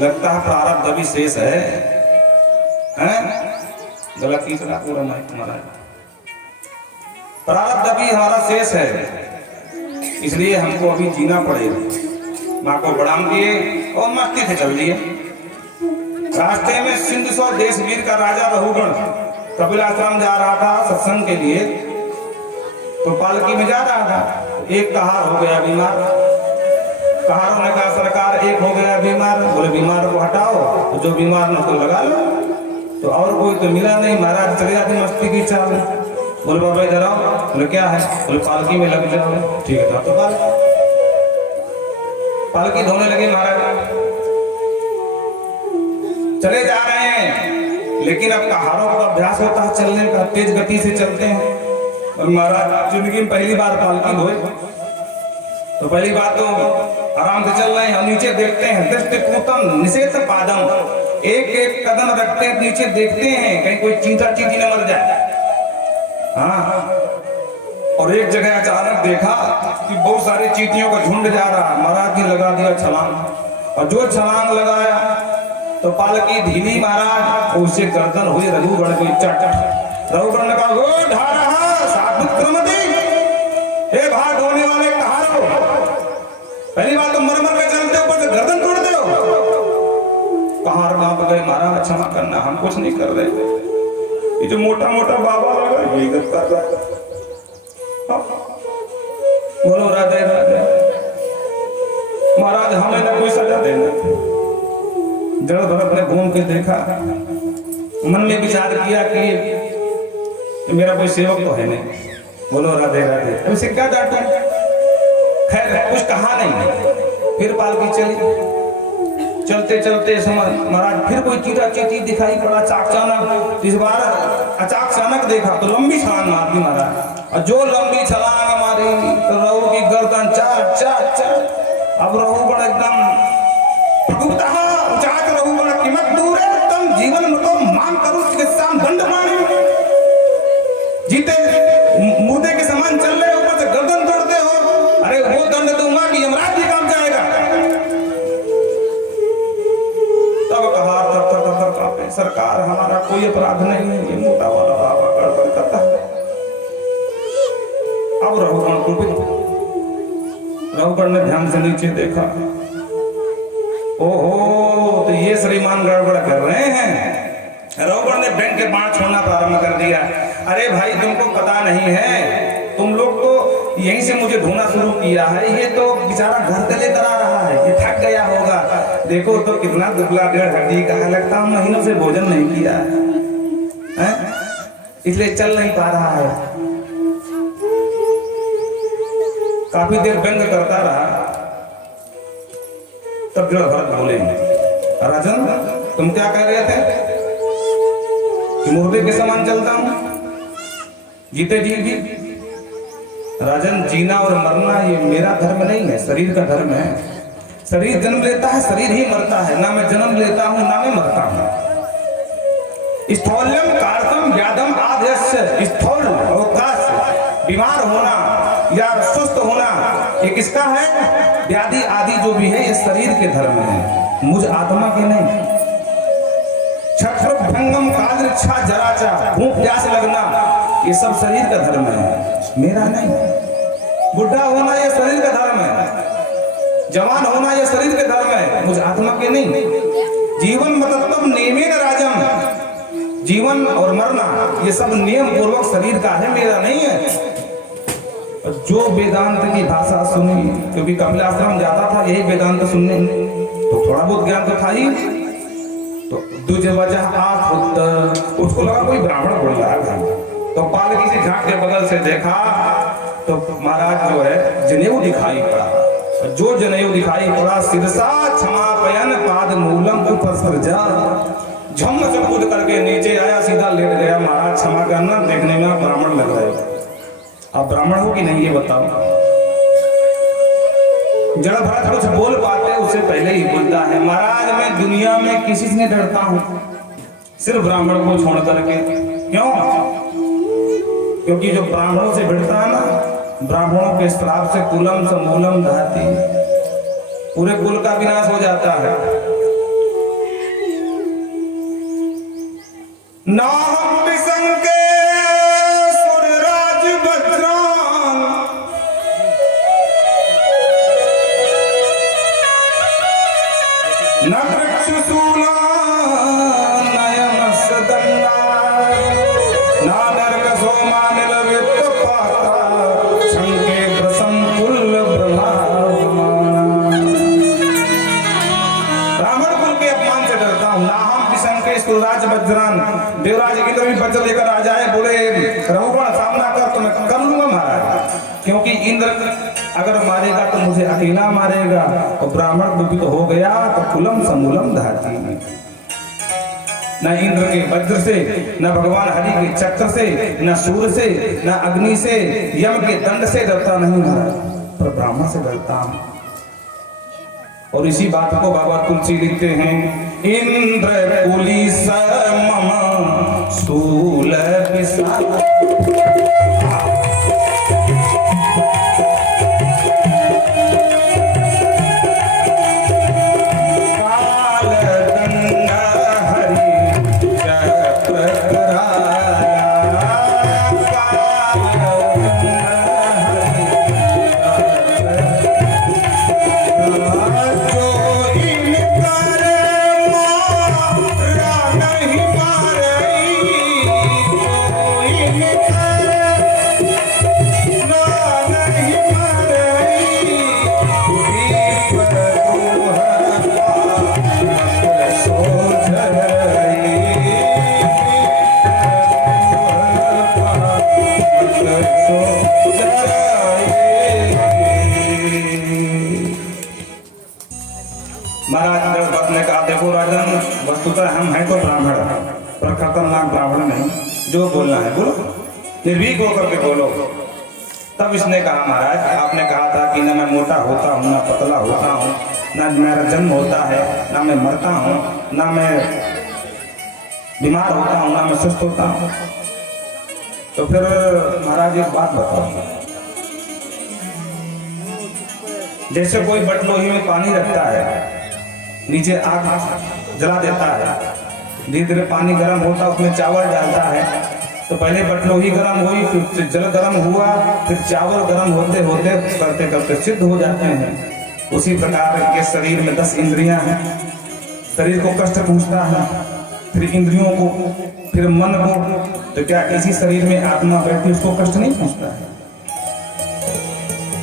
लगता है प्रारब्ध अभी शेष है, गलत की चला पूरा माइक तुम्हारा, प्रारब्ध अभी हमारा शेष है, इसलिए हमको अभी जीना पड़ेगा। माँ को प्रणाम किए और मस्ती से चल दिए। रास्ते में सिंध सौ देश वीर का राजा रहुगण कपिल आश्रम जा रहा था सत्संग के लिए, तो पालकी में जा रहा था। एक कहार हो गया बीमार। कहारों ने कहा सरकार एक हो गया बीमार। बोले बीमार को हटाओ, तो जो बीमार न तो लगा लो। तो और कोई तो मिला नहीं, महाराज चले जाते मस्ती की चाल। बोले बाबा इधर आओ। बोले क्या है? बोले पालकी में लग जाओ। ठीक है, तो पालकी धोने लगे महाराज। चले जा रहे हैं, लेकिन अब कहारों का अभ्यास होता है चलने का, तेज गति से चलते हैं। और महाराज जिंदगी में पहली बार पालकी धोए, तो पहली बात तो आराम से चल रहे हैं। नीचे देखते हैं, दृष्टिपूतम निषेध पादम, एक एक कदम रखते हैं नीचे, देखते हैं कहीं कोई चींटा चींटी न मर जाए। हाँ, और एक जगह अचानक देखा कि बहुत सारे चींटियों का झुंड जा रहा। महाराज ने लगा दिया छलांग, और जो छलांग लगाया तो पालकी ढीली महाराज, उससे गर्दन हुई रघुगण को चट। रघुगण ने कहा वो ढा रहा साबुत क्रमति, हे भाग होने वाले कहारो, पहली बात तो मर के चलते ऊपर से गर्दन तोड़ते हो। कहार बाप गए महाराज क्षमा करना, हम कुछ नहीं कर रहे, ये जो मोटा मोटा बाबा लगा यही कर रहा है। बोलो राधे राधे। महाराज हमें ना कोई सजा देना। जड़ भरत ने घूम के देखा, मन में विचार किया कि मेरा कोई सेवक तो है नहीं। बोलो राधे राधे। उसे क्या डांटू, खैर कुछ कहा नहीं। फिर पालकी चली। चलते चलते समय महाराज फिर कोई चीटा चीटी दिखाई पड़ा अचानक। इस बार अचानक देखा तो लंबी छलांग मार दी महाराज, और जो लंबी छलांग मारी तो रहू की गर्दन चाट चाट चाट। अब रहू बड़ा एकदम उचाट रहू बड़ा कीमत दूर है, तुम जीवन में तो मांग करो चिकित्सा दंड माने, जीते मुर्दे के समान चल रहे, ऊपर से गर्दन तोड़ते हो। अरे वो दंड दूंगा कि यमराज भी काम जाएगा। तब कहा कांपे, सरकार हमारा कोई अपराध नहीं है, ये मोटा वाला बाबा गड़बड़ करता है। अब रघुगण कुपित, रघुगण ने ध्यान से नीचे देखा, ओहो तो ये श्रीमान गड़बड़ कर रहे हैं। रघुगण ने बैंक के बाण छोड़ना प्रारंभ कर दिया। अरे भाई तुमको पता नहीं है, तुम लोग तो यहीं से मुझे ढूंढना शुरू किया है, ये तो बेचारा घर से लेकर आ रहा है, ये थक गया होगा। देखो तो कितना दुबला डेढ़ हड्डी का है, लगता है महीनों से भोजन नहीं किया है, इसलिए चल नहीं पा रहा है। काफी देर व्यंग करता रहा, तब जड़ भरत बोले, राजन तुम क्या कह रहे थे कि मुर्दे के समान चलता हूं, जीते जी भी। राजन जीना और मरना ये मेरा धर्म नहीं है, शरीर का धर्म है। शरीर जन्म लेता है, शरीर ही मरता है, ना मैं जन्म लेता हूं ना मैं मरता हूं। स्थौल्यम कार्तम व्याधम आद्यस्य, स्थौल अवकाश, बीमार होना या सुस्त होना ये किसका है? व्याधि आदि जो भी है ये शरीर के धर्म है, मुझ आत्मा के नहीं। क्षत्र भंगम काल इच्छा जराचा, भूख प्यास लगना ये सब शरीर का धर्म है, मेरा नहीं। बुढ़ा होना ये शरीर का धर्म है, जवान होना ये शरीर का धर्म है, मुझ आत्मा के नहीं। जीवन मतत्व नियमेन राजम, जीवन और मरना ये सब नियम पूर्वक शरीर का है, मेरा नहीं है। जो वेदांत की भाषा सुनी, क्योंकि कपिल आश्रम जाता था यही वेदांत सुनने, तो थोड़ा बहुत ज्ञान तो था ही, तो दूजे वजह आंख उत्तर। उसको लगा कोई ब्राह्मण बोल रहा है, तो पालकी से झांक के बगल से देखा तो महाराज जो है जनेऊ दिखाई पड़ा। जो जनेऊ दिखाई पड़ा, सिरसा क्षमापयन पाद मूलम उपसर्जा, झम से कूद करके नीचे आया, सीधा लेट गया। महाराज क्षमा करना, देखने में ब्राह्मण लग रहे हो। आप ब्राह्मण हो कि नहीं ये बताओ। जड़ भरत कुछ बोल पाते उससे पहले ही बोलता है, महाराज मैं दुनिया में किसी से नहीं डरता हूं, सिर्फ ब्राह्मण को छोड़ करके। क्यों? क्योंकि जो ब्राह्मणों से भिड़ता है ना, ब्राह्मणों के श्राप से कुलम समूलम दहती, पूरे कुल का विनाश हो जाता है। नाम विसंके सुरराज बज्रांग, न वृक्षशूला नयनस्य दंडा, ना नरक सोमानिल वित्तपाता, शंके प्रसंकुल ब्रह्मावमाना। ब्राह्मण कुल के अपमान से डरता हूं। ना हम विसंके सुरराज बज्रांग, देवराज की तो भी वज्र लेकर आ जाए, बोले रघुगण सामना कर तो मैं कर लूंगा महाराज, क्योंकि इंद्र अगर मारेगा तो मुझे अकेला मारेगा, और ब्राह्मण दुखित हो गया तो कुलम समूलम दहती। न इंद्र के वज्र से, न भगवान हरि के चक्र से, न सूर्य से, न अग्नि से, यम के दंड से डरता नहीं महाराज, पर ब्राह्मण से डरता हूं। और इसी बात को बाबा तुलसी लिखते हैं, इंद्र कुली समम स्थूल विशाल, वस्तुतः हम हैं तो ब्राह्मण, पर खतरनाक ब्राह्मण नहीं। जो बोलना है बोलो, निर्भीक होकर के बोलो। तब इसने कहा, महाराज आपने कहा था कि ना मैं मोटा होता हूँ, ना पतला होता हूँ, ना मेरा जन्म होता है, ना मैं मरता हूँ, ना मैं बीमार होता हूँ, ना मैं सुस्त होता हूँ। तो फिर महाराज एक बात बताओ, जैसे कोई बटलोही में पानी रखता है, नीचे आग जला देता है, धीरे धीरे पानी गर्म होता है, उसमें चावल डालता है, तो पहले बटलोही गर्म हुई, फिर जल गर्म हुआ, फिर चावल गर्म होते होते करते करते सिद्ध हो जाते हैं। उसी प्रकार के शरीर में 10 इंद्रियां हैं, शरीर को कष्ट पहुंचता है, फिर इंद्रियों को, फिर मन को, तो क्या इसी शरीर में आत्मा बैठी उसको कष्ट नहीं पहुंचता है?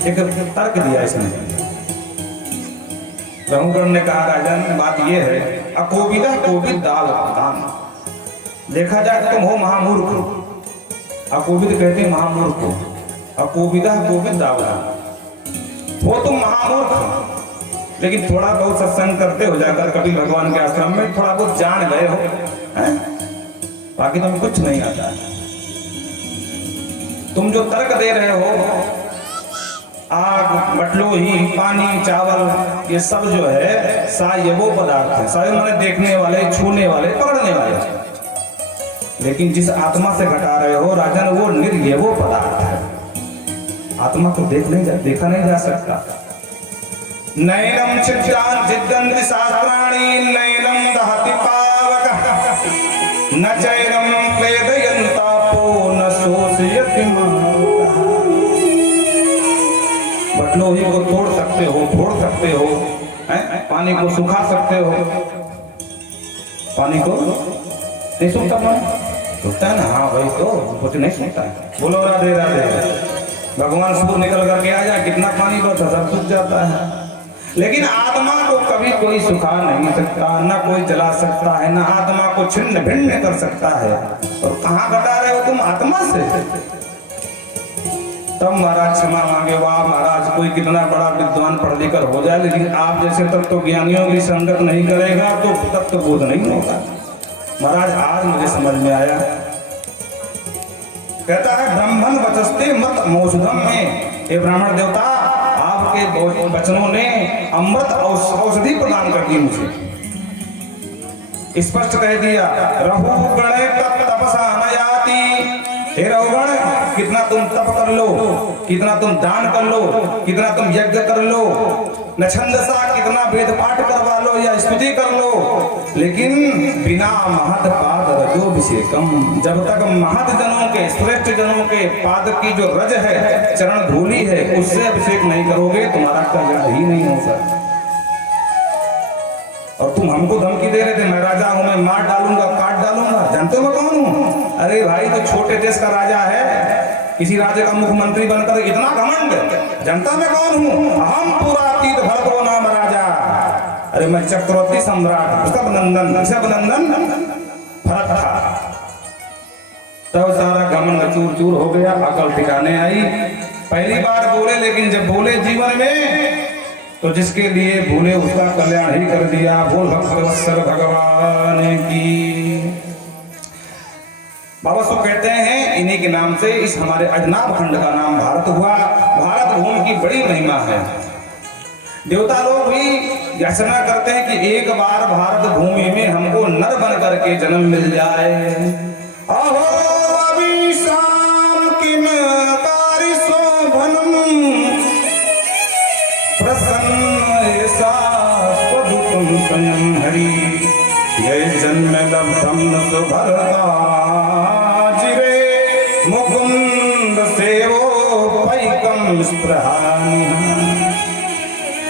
एक तर्क दिया इसने। रघुगण ने कहा, राजन बात यह है, अकोविदा कोविद दावतान, देखा जाए तो तुम हो महामूर्ख। अकोविद कहते हैं महामूर्ख को, अकोविदा कोविद दावतान हो तुम महामूर्ख, लेकिन थोड़ा बहुत सत्संग करते हो जाकर कपिल भगवान के आश्रम में, थोड़ा बहुत जान गए हो, बाकी तुम्हें कुछ नहीं आता। तुम जो तर्क दे रहे हो, आग, बटलोही, पानी, चावल, ये सब जो है साय वो पदार्थ है। साय माने देखने वाले, छूने वाले, पकड़ने वाले। लेकिन जिस आत्मा से घटा रहे हो राजन, वो निर्य वो पदार्थ है। आत्मा को देखा नहीं जा सकता। नैनम चित्तान जिद्दन्ति शास्त्राणि, नैनम दहति पावकः, न चैनम क्लेदयन्तापो, न शोषयति मारुतः। बटलोही को तोड़ सकते हो, फोड़ सकते हो, पानी को सुखा सकते हो, पानी को नहीं सूखता, पानी सूखता है ना? हाँ भाई, तो कुछ नहीं सूखता है। बोलो राधे राधे। भगवान सूर्य निकल करके आ जाए, कितना पानी बरसा, सब सूख जाता है। लेकिन आत्मा को कभी कोई सुखा नहीं सकता, न कोई जला सकता है, न आत्मा को छिन्न भिन्न कर सकता है। और कहाँ घटा रहे हो तुम आत्मा से? तब महाराज क्षमा मांगे। वाह महाराज, कोई कितना बड़ा विद्वान पढ़ लिखकर हो जाए, लेकिन आप जैसे तत्व ज्ञानियों की संगत नहीं करेगा तो तत्व बोध नहीं होगा। महाराज आज मुझे समझ में आया। कहता है ब्राह्मण वचस्ते मत मौषधम में, ये ब्राह्मण देवता आपके वचनों ने अमृत औषधि प्रदान कर दी मुझे। स्पष्ट कह दिया, रहु गणे तपसा न याति। हे रहुगण, कितना तुम तप कर लो, कितना तुम दान कर लो, कितना तुम यज्ञ कर लो, न छंदसा कितना वेद पाठ करवा लो या स्तुति कर लो, लेकिन बिना महत पाद रजोभिषेकम, जब तक महत जनों के, श्रेष्ठ जनों के पाद की जो रज है, चरण धूलि है, उससे अभिषेक नहीं करोगे तुम्हारा कल्याण ही नहीं होगा। और तुम हमको धमकी दे रहे थे, मैं राजा हूं, मैं मार डालूंगा, काट डालूंगा। जानते हो मैं कौन हूं? अरे भाई, तो छोटे देश का राजा है, किसी राज्य का मुख्यमंत्री बनकर इतना घमंड। जनता में कौन हूं? हम पुरातीत भरतो नाम राजा। अरे मैं चक्रवर्ती सम्राट ऋषभनंदन भरत था। तब सारा घमंड चूर चूर हो गया, अकल ठिकाने आई। पहली बार बोले, लेकिन जब बोले जीवन में तो जिसके लिए भूले उसका कल्याण ही कर दिया। बोल भक्तवत्सल भगवान की। बाबा सो कहते हैं इन्हीं के नाम से इस हमारे अजनाब खंड का नाम भारत हुआ। भारत भूमि की बड़ी महिमा है। देवता लोग भी याचना करते हैं कि एक बार भारत भूमि में हमको नर बन करके जन्म मिल जाए। अहो अभिशाम किम कारिशोभनम प्रसन्न सास्पदुतम स्वयं हरि, ये जन्म लब्धम न सुभरता जिरे मुकुंद सेवो पैकम स्पृहानि।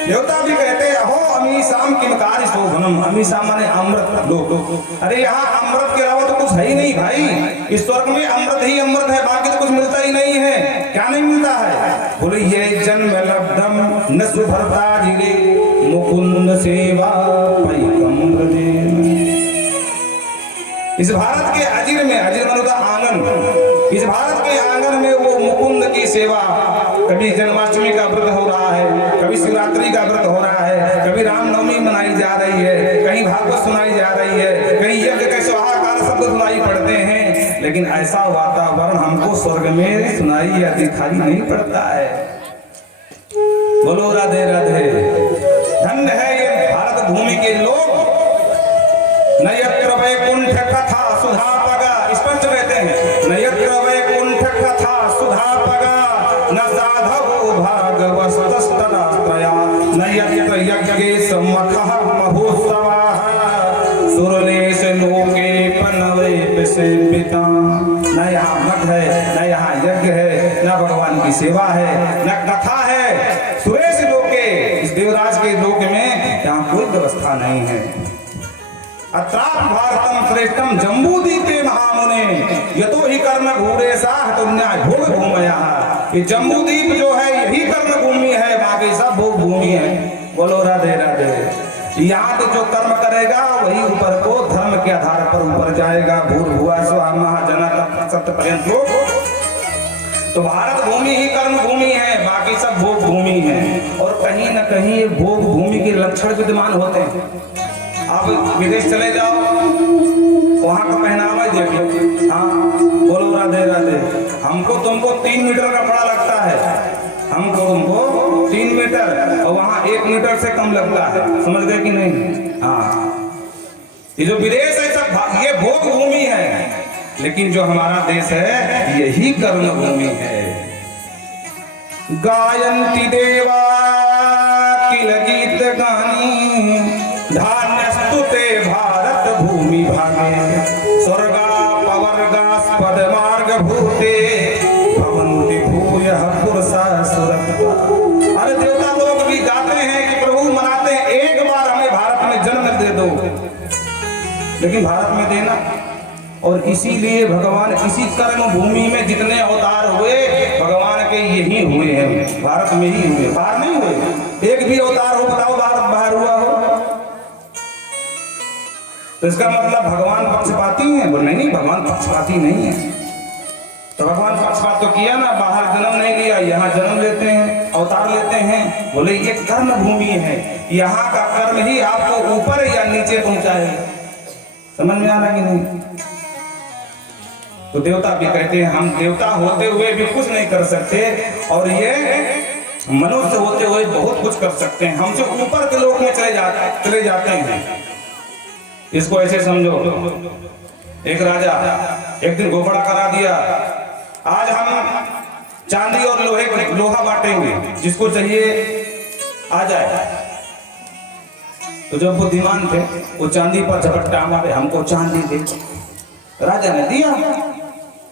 देवता भी कहते हैं अहो अमीशाम किम कारिशोभनम, अमीशाम माने अमृत लो। अरे यहाँ अमृत के अलावा तो कुछ है ही नहीं भाई। इस स्वर्ग में अमृत ही अमृत है, बाकी तो कुछ मिलता ही नहीं है। क्या नहीं मिलता है? बोले ये जन्म लब्धम न सुभरता जिरे मुकुंद सेवा पैकम ब्रजे। इस भारत के अजीर में, अजीर मानो का आंगन, इस भारत के आंगन में वो मुकुंद की सेवा, कभी जन्माष्टमी का व्रत हो रहा है, कभी शिवरात्रि का व्रत हो रहा है, कभी रामनवमी मनाई जा रही है, कहीं भागवत सुनाई जा रही है, कहीं यज्ञ के स्वाहाकार शब्द सुनाई पड़ते हैं। लेकिन ऐसा वातावरण हमको स्वर्ग में सुनाई या दिखाई नहीं पड़ता है। बोलो राधे राधे। धन्य है ये भारत भूमि के लोग। नयत्र वैकुंठ कथा सुधा पगा, स्पष्ट कहते हैं, नयत्र वैकुंठ कथा सुधा पगा, न साधवो भागवस्तस्तदात्रया, नयत्र यज्ञेश मखः महोत्सवाः, सुरलेश लोके पनवे पिता। न यहाँ मठ है, न यहाँ यज्ञ है, न भगवान की सेवा है, न कथा है। सुरेश लोके, इस देवराज के लोक में यहाँ कोई व्यवस्था नहीं है। अत्राप भारतम श्रेष्ठम जम्बूदीपे महामुने, यतो ही कर्म भूरेसा हतुन्याय भोग भूमया। ये जम्बूदीप जो है यही कर्म भूमि है, बाकी सब भोग भूमि है। बोलो राधे राधे। यहाँ तो जो कर्म करेगा वही ऊपर को धर्म के आधार पर ऊपर जाएगा। भूर्भुवः स्वः महाजना तत् पर्यंत लोग। तो भारत भूमि ही कर्म भूमि है, बाकी सब भोग भूमि है। और कहीं न कहीं ये भोग भूमि के लक्षण विद्यमान होते हैं। आप विदेश चले जाओ, वहां का पहनावा देख लो। हाँ बोलो राधे राधे। हमको तुमको 3 मीटर का कपड़ा लगता है, हमको तुमको 3 मीटर, और वहां 1 मीटर से कम लगता है। समझ गए कि नहीं? हाँ, ये जो विदेश है सब ये भोग भूमि है, लेकिन जो हमारा देश है यही कर्म भूमि है। गायन्ति देवा किल गीत गानी, धान्यस्तुते भारत भूमि भागे, स्वर्गा पवर्गास्पद मार्ग भूते, भवन्ति भूयः पुरुषा सुरता। अरे देवता लोग भी गाते हैं कि प्रभु मनाते हैं, एक बार हमें भारत में जन्म दे दो। लेकिन भारत में देना, और इसीलिए भगवान इसी कर्म भूमि में जितने अवतार हुए भगवान के यही हुए हैं, भारत में ही हुए, बाहर नहीं हुए। एक भी अवतार हो बताओ तो इसका मतलब भगवान पक्षपाती हैं? बोले नहीं, भगवान पक्षपाती नहीं है। तो भगवान पक्षपात तो किया ना, बाहर जन्म नहीं लिया, यहाँ जन्म लेते हैं, अवतार लेते हैं। बोले ये कर्म भूमि है, यहाँ का कर्म ही आपको ऊपर या नीचे पहुंचाए। समझ में आ रहा कि नहीं? तो देवता भी कहते हैं हम देवता होते हुए भी कुछ नहीं कर सकते, और ये मनुष्य होते हुए बहुत कुछ कर सकते हैं। हमसे ऊपर के लोक में चले जाते हैं। इसको ऐसे समझो, एक राजा एक दिन घोषणा करा दिया, आज हम चांदी और लोहा बांटेंगे, जिसको चाहिए आ जाए। तो जब बुद्धिमान थे वो चांदी पर झपट्टा मारे, हमको चांदी दे। राजा ने दिया।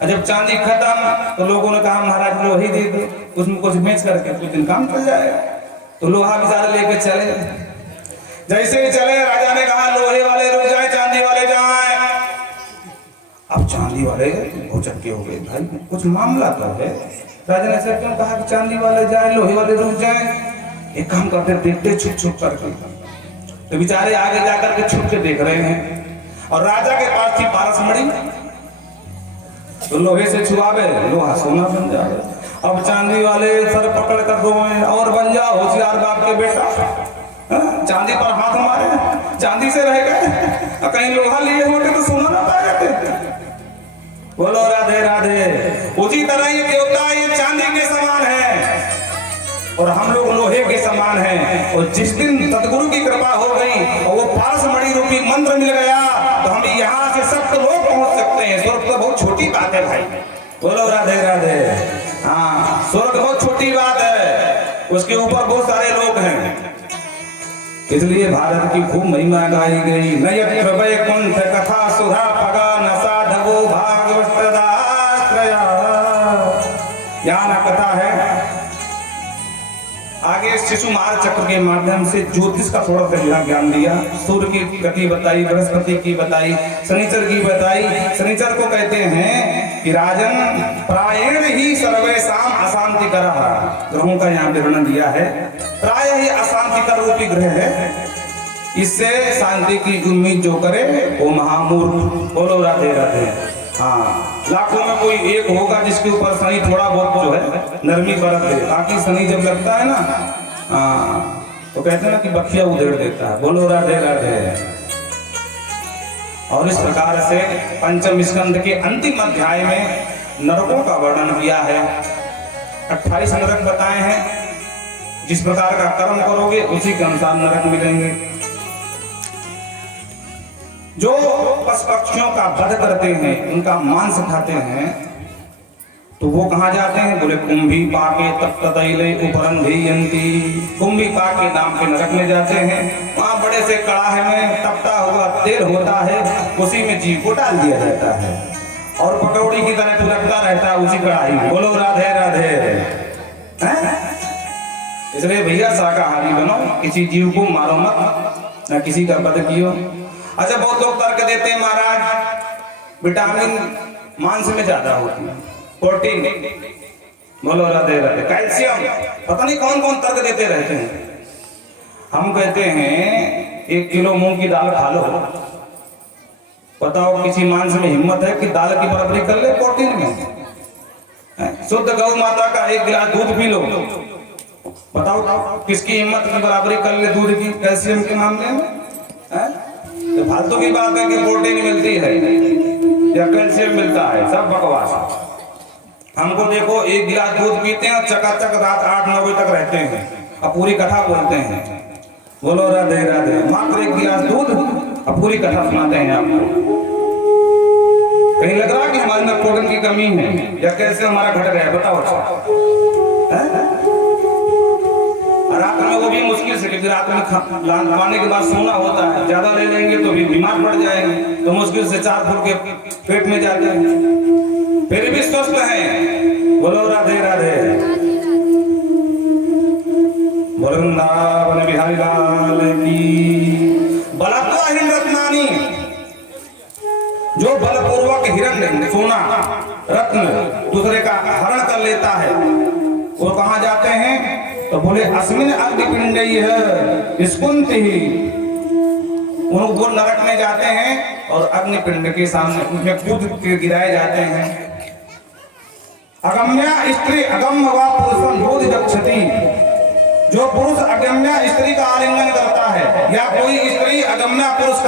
जब चांदी खत्म तो लोगों ने कहा महाराज लोहा ही दे दो, उसमें कुछ बेच करके कुछ दिन काम चल जाएगा। तो लोहा बेचारे लेके चले। जैसे ही चले राजा ने कहा लोहे वाले रुक जाए, चांदी वाले जाए। अब चांदी वाले बहुत चक्के हो गए, भाई कुछ मामला तो है। राजा ने सर क्यों कहा कि चांदी वाले जाए लोहे वाले रुक जाए? एक काम करते देखते छुप छुप करके। तो बेचारे आगे जाकर के छुप के देख रहे हैं, और राजा के पास थी पारस मणि। तो लोहे से छुआवे, लोहा सोना बन जाए। अब चांदी वाले सर पकड़ कर रोए, और बन जा होशियार बाप के बेटा, चांदी पर हाथ मारे, चांदी से रह गए, कहीं लोहा लिए होते तो सोना ना पाए जाते। बोलो राधे राधे। उसी तरह ये देवता ये चांदी के समान है, और हम लोग लोहे के समान हैं। और जिस दिन सतगुरु की कृपा हो गई और वो पारस मणि रूपी मंत्र मिल गया, तो हम यहाँ से सब लोग पहुंच सकते हैं। स्वर्ग तो बहुत छोटी बात है भाई। बोलो राधे राधे। हाँ, स्वर्ग बहुत छोटी बात है, उसके ऊपर बहुत सारे लोग हैं। इसलिए भारत की खूब महिमा गाई गई। नयत्र वैकुंठ कथा सुधा पगा न साधवो भागवतदाश्रया। यहाँ ना कथा है। आगे शिशुमार चक्र के माध्यम से ज्योतिष का थोड़ा सा ज्ञान दिया। सूर्य की गति बताई, बृहस्पति की बताई, शनिचर की बताई। शनिचर को कहते हैं कि राजन प्रायण ही सर्वेशाम अशांति कर। ग्रहों का यहाँ वर्णन दिया है। प्राय ही अशांति कर रूपी ग्रह है, इससे शांति की उम्मीद जो करे वो महामूर्ख। बोलो राधे राधे। हाँ, लाखों में कोई एक होगा जिसके ऊपर शनि थोड़ा बहुत जो है नरमी बरत दे। बाकी शनि जब लगता है ना, तो कहते हैं ना कि बखिया उधेड़ देता है। बोलो राधे राधे। और इस प्रकार से पंचम स्कंद के अंतिम अध्याय में नरकों का वर्णन किया है। 28 नरक बताए हैं। जिस प्रकार का कर्म करोगे उसी के अनुसार नरक मिलेंगे। जो पशु पक्षियों का वध करते हैं, उनका मांस खाते हैं, तो वो कहाँ जाते हैं? बोले कुंभी पाके तप्ततैले उपरंधीयन्ति। कुंभी पाक के नाम के नरक में जाते हैं। वहाँ बड़े से कड़ाहे में तपता हुआ तेल होता है, उसी में जीव को डाल दिया जाता है, और पकौड़ी की तरह फुलकता रहता है उसी कड़ाही में। बोलो राधे राधे। इसलिए भैया शाकाहारी बनो, किसी जीव को मारो मत, न किसी का वध कियो। अच्छा, बहुत लोग तर्क देते हैं महाराज विटामिन मांस में ज्यादा होती है, प्रोटीन। बोलो राधे राधे। कैल्शियम, पता नहीं कौन कौन तर्क देते रहते हैं। हम कहते हैं 1 किलो मूंग की दाल खा लो, बताओ किसी मांस में हिम्मत है कि दाल की बराबरी कर ले प्रोटीन में? शुद्ध गौ माता का 1 गिलास दूध पी लो, बताओ किसकी हिम्मत की बराबरी कर ले दूध की कैल्शियम के मामले में? तो फालतू की बात है कि प्रोटीन मिलती है या कैल्शियम मिलता है, सब बकवास। हमको देखो 1 गिलास दूध पीते हैं, चकाचक रात 8-9 बजे तक रहते हैं, अब पूरी कथा बोलते हैं। बोलो राधे राधे। मात्र 1 गिलास दूध, अब पूरी कथा सुनाते हैं आपको। कहीं लग रहा कि हमारे में प्रोटीन की कमी है या कैल्शियम हमारा घट गया? बताओ। रात में वो भी मुश्किल से, क्योंकि रात में खाने के बाद सोना होता है, ज्यादा ले लेंगे तो भी बीमार पड़ जाएंगे, तो मुश्किल से 4 फूल के पेट में जाते हैं, फिर भी स्वस्थ हैं। बोलो राधे राधे। बोलो वृंदावन बिहारी लाल की। बलत्वा हिरण रत्नानी, जो बलपूर्वक हिरण सोना रत्न दूसरे का हरण कर लेता है, वो कहाँ जाते हैं? तो बोले अस्मिन अग्निपिंड स्कुंति वो नरक में जाते हैं और अग्नि पिंड के सामने में कूद के गिराए जाते हैं। अगम्या स्त्री अगम्य व पुरुषम योधि गच्छति, जो पुरुष अगम्य स्त्री का आलिंगन करता है या कोई स्त्री अगम्य पुरुष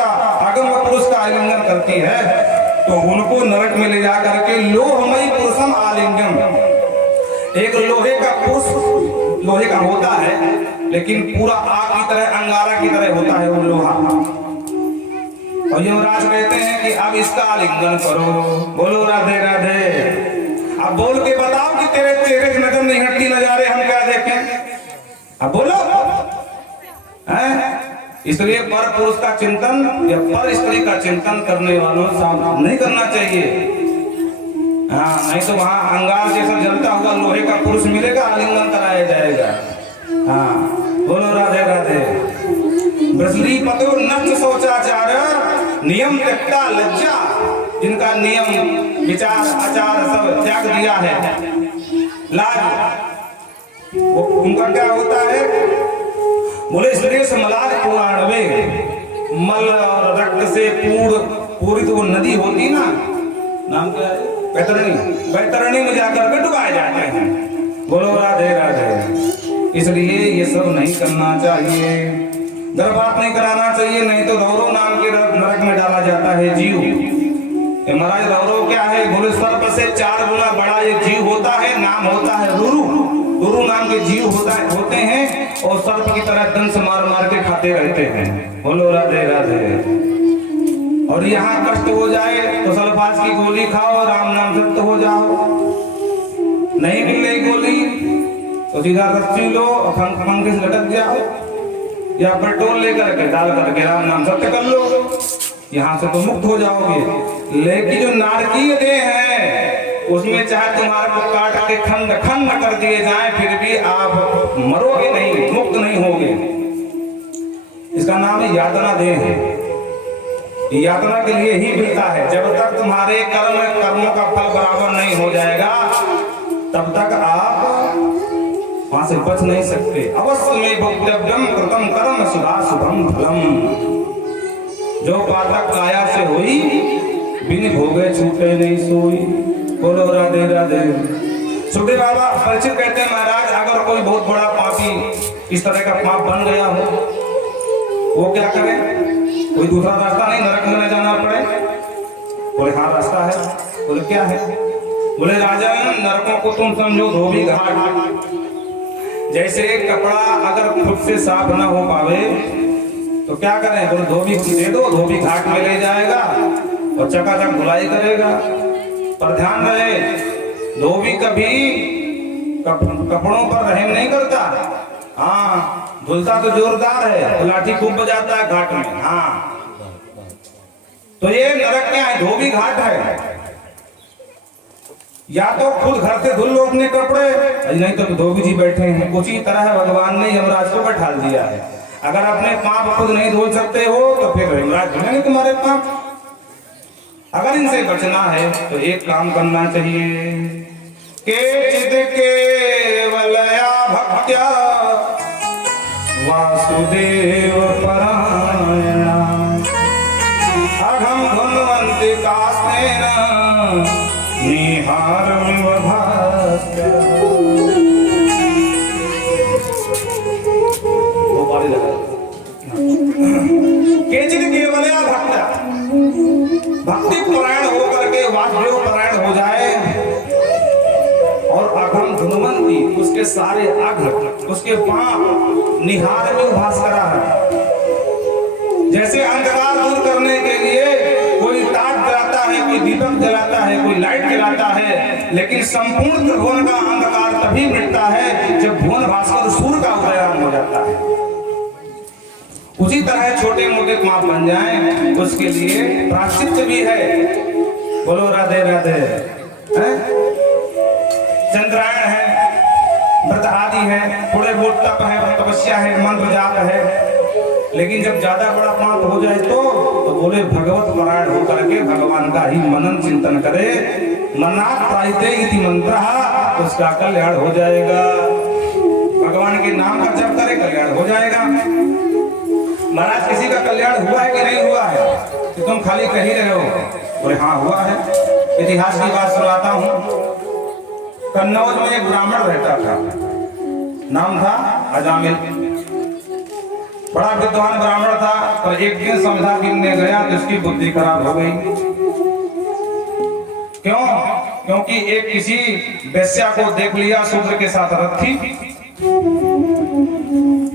का आलिंगन करती है तो उनको नरक में ले जा करके लोहमयी पुरुषम आलिंगन, एक लोहे का पुरुष लोहे का होता है लेकिन पूरा आग की तरह अंगारा की तरह होता है वो लोहा, और यमराज कहते हैं कि अब इसका आलिंगन करो। बोलो राधे राधे। अब बोल के बताओ कि तेरे चेहरे की नजर नहीं हटती, नजारे हम क्या देखें, अब बोलो हैं? इसलिए पर पुरुष का चिंतन या पर स्त्री का चिंतन करने वालों सावधान नहीं करना चाहिए। हाँ, नहीं तो वहां अंगार जैसा जलता हुआ लोहे का पुरुष मिलेगा, आलिंगन कराया जाएगा। हाँ, बोलो राधे राधे। ब्रजली पतो नष्ट शौचाचार नियम त्यक्ता लज्जा, जिनका नियम विचार आचार सब त्याग दिया है, लाज वो उनका क्या होता है? बोले श्रेष्ठ मलाद पुराणवे, मल और रक्त से पूरी तो वो नदी होती ना, नाम क्या है? बैतरणी में जाकर के डुबाए जाते हैं। बोलो राधे राधे। इसलिए ये सब नहीं करना चाहिए, गर्भपात नहीं कराना चाहिए, नहीं तो रौरव नाम के नरक में डाला जाता है जीव। महाराज रौरव क्या है? बोले सर्प से 4 गुना बड़ा ये जीव होता है, नाम होता है रुरु। रुरु नाम के जीव होते हैं और सर्प की तरह दंश मार मार के खाते रहते हैं। बोलो राधे राधे। और यहाँ कष्ट हो जाए तो सल्फास की गोली खाओ, राम नाम जप्त हो जाओ। नहीं मिल रही गोली तो सीधा रस्सी लो और पंखे से लटक जाओ, या पेट्रोल लेकर के डाल करके राम नाम सत्य कर लो, यहाँ से तो मुक्त हो जाओगे। लेकिन जो नारकीय देह है उसमें चाहे तुम्हारे को काट के खंड खंड कर दिए जाए फिर भी आप मरोगे नहीं, मुक्त नहीं होगे। इसका नाम है यातना देह है। यातना के लिए ही मिलता है। जब तक तुम्हारे कर्मों का फल बराबर नहीं हो जाएगा तब तक आप वहां से बच नहीं सकते। अवश्य में भोक्तव्यम कृतम कर्म शुभाशुभम फलम, जो पातक काया से हुई बिन भोगे छूटे नहीं सोई। बोलो राधे राधे। सुखदेव बाबा परिचित कहते हैं, महाराज अगर कोई बहुत बड़ा पापी इस तरह का पाप बन गया हो वो क्या करे? कोई दूसरा रास्ता नहीं, नरक में न जाना पड़े? बोले हाँ रास्ता है। बोले क्या है? बोले राजन नरकों को तुम समझो धोबी घाट। जैसे कपड़ा अगर खुद से साफ ना हो पावे तो क्या करें? बोले धोबी दे दो, धोबी घाट में ले जाएगा और चकाचक धुलाई करेगा। पर ध्यान रहे धोबी कभी कपड़ों पर रहम नहीं करता। हाँ, धुलता तो जोरदार है, तो लाठी खूब बजाता है घाट में। हाँ, तो ये नरक क्या है? धोबी घाट है। या तो खुद घर से धुल लो अपने कपड़े, नहीं तो धोबी जी बैठे हैं। उसी तरह भगवान ने यमराज को बैठा दिया है। अगर अपने पाप खुद नहीं धो सकते हो तो फिर यमराज धुलेंगे तुम्हारे पाप। अगर इनसे बचना है तो एक काम करना चाहिए, केचित् केवलया भक्त्या वासुदेव परायणा अहं धन्वन्ति कास्तेन निहारमिव भास्कर। केचित् केवलया भक्त्या, भक्ति परायण होकर के वासुदेव परायण हो जाए और अघम धुनवंती उसके सारे अघ उसके पाप निहार में भास्करा है। जैसे अंधकार दूर करने के लिए कोई टाट जलाता है, कोई दीपक जलाता है, कोई लाइट जलाता है, लेकिन संपूर्ण त्रिभुवन का अंधकार तभी मिटता है जब भुवन भास्कर सूर्य का उदय हो जाता है। उसी तरह छोटे मोटे पाप बन जाएं उसके लिए प्रायश्चित भी है। बोलो राधे राधे। चंद्रायण है, व्रत आदि है, थोड़े बहुत तप है, तपस्या है, मंत्र जाप है, लेकिन जब ज्यादा बड़ा पाप हो जाए तो बोले भगवत परायण होकर के भगवान का ही मनन चिंतन करे। मनात् त्रायते इति मंत्रः, उसका कल्याण हो जाएगा। भगवान के नाम का जप करे, कल्याण हो जाएगा। महाराज किसी का कल्याण हुआ है कि नहीं हुआ है? कि तुम खाली कह ही रहे हो? बोले हाँ हुआ है। इतिहास की बात सुनाता हूँ। कन्नौज में एक ब्राह्मण रहता था, नाम था अजामिल। बड़ा विद्वान ब्राह्मण था, पर एक दिन समझा गिनने गया तो उसकी बुद्धि खराब हो गई। क्यों? क्योंकि एक किसी वेश्या को देख लिया, शूद्र के साथ रथ थी,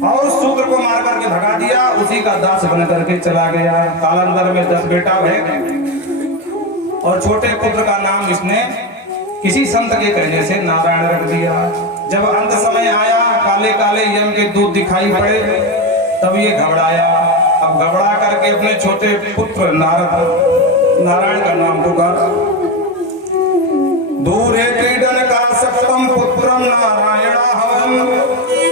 और उस शूद्र को मार करके भगा दिया, उसी का दास बन करके चला गया। कालांतर में 10 बेटा हुए और छोटे पुत्र का नाम इसने किसी संत के कहने से नारायण रख दिया। जब अंत समय आया, काले काले यम के दूध दिखाई पड़े, तब ये घबराया। अब घबरा करके अपने छोटे पुत्र नारायण का नाम पुकारा। दूरे क्रीडन का सप्तम पुत्रम नारायण हवम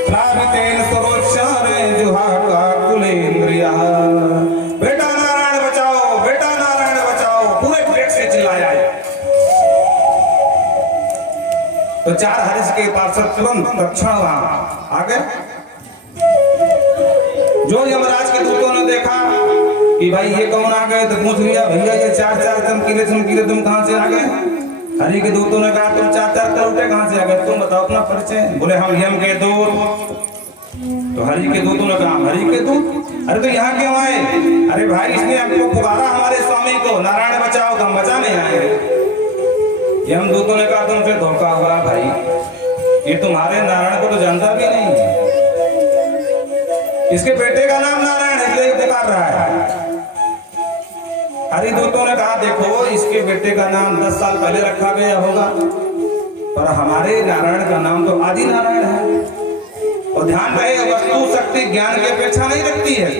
प्रावितेन सरोच्चारे जुहाका कुलेन्द्रिया। बेटा नारायण बचाओ, बेटा नारायण बचाओ, पूरे पेट से चिल्लाया। तो 4 हर्ष के पार्षद तुरंत दक्षिण आगे। जो यमराज के दूतों ने देखा कि भाई ये कौन आ गए, तो पूछ लिया भैया ये 4 चमकीले तुम कहां से आ गए? हरि के दूतों ने कहा तुम 4 करोटे कहां से आ गए? तुम बताओ अपना परिचय। बोले हम यम के दूत। तो हरि के दूतों ने कहा हरि के दूत? अरे तो यहाँ क्यों आए? अरे भाई इसने हमको पुकारा, हमारे स्वामी को, नारायण बचाओ, तो हम बचाने आए। यम दूतों ने कहा तुमसे धोखा हुआ भाई, ये तुम्हारे नारायण को तो जानता भी नहीं। इसके बेटे का नाम नारायण है, इसलिए पुकार रहा है। हरिदूतों ने कहा देखो इसके बेटे का नाम 10 साल पहले रखा गया होगा, पर हमारे नारायण का नाम तो आदि नारायण है। और ध्यान रहे, वस्तु शक्ति ज्ञान की अपेक्षा नहीं रखती है।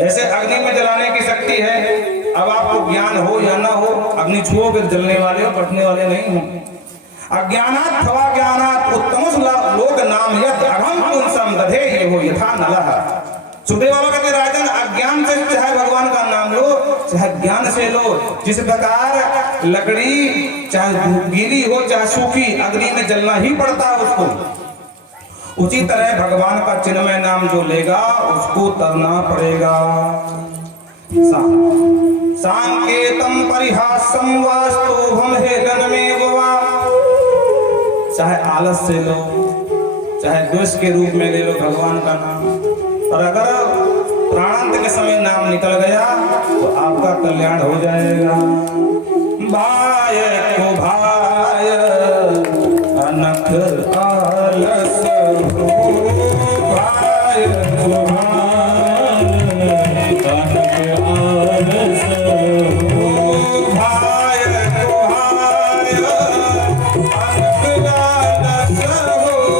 जैसे अग्नि में जलाने की शक्ति है, अब आपको ज्ञान हो या ना हो, अग्नि छुओ फिर जलने वाले हो, बैठने वाले नहीं हो। अज्ञानात् थवा ज्ञानात् उत्तमस् लोक नाम यत् अहम पुंसम दधे ये हो यथा नलः। सुखदेव बाबा कहते राजन, अज्ञान से चाहे भगवान का नाम लो, चाहे ज्ञान से लो। जिस प्रकार लकड़ी चाहे गीली हो चाहे सूखी, अग्नि में जलना ही पड़ता है उसको, उसी तरह भगवान का चिन्मय नाम जो लेगा उसको तरना पड़ेगा। सांकेतम परिहासम वास्तुभम हेलनमेव वा। चाहे आलस से लो, चाहे द्वेष के रूप में ले लो भगवान का नाम, और अगर प्राणांत के समय नाम निकल गया तो आपका कल्याण हो जाएगा। भाय को भाय अनख आलस हो, भाय को भाय अनख आलस हो, भाय को भाय अनख आलस हो, भाय को भाय अनख आलस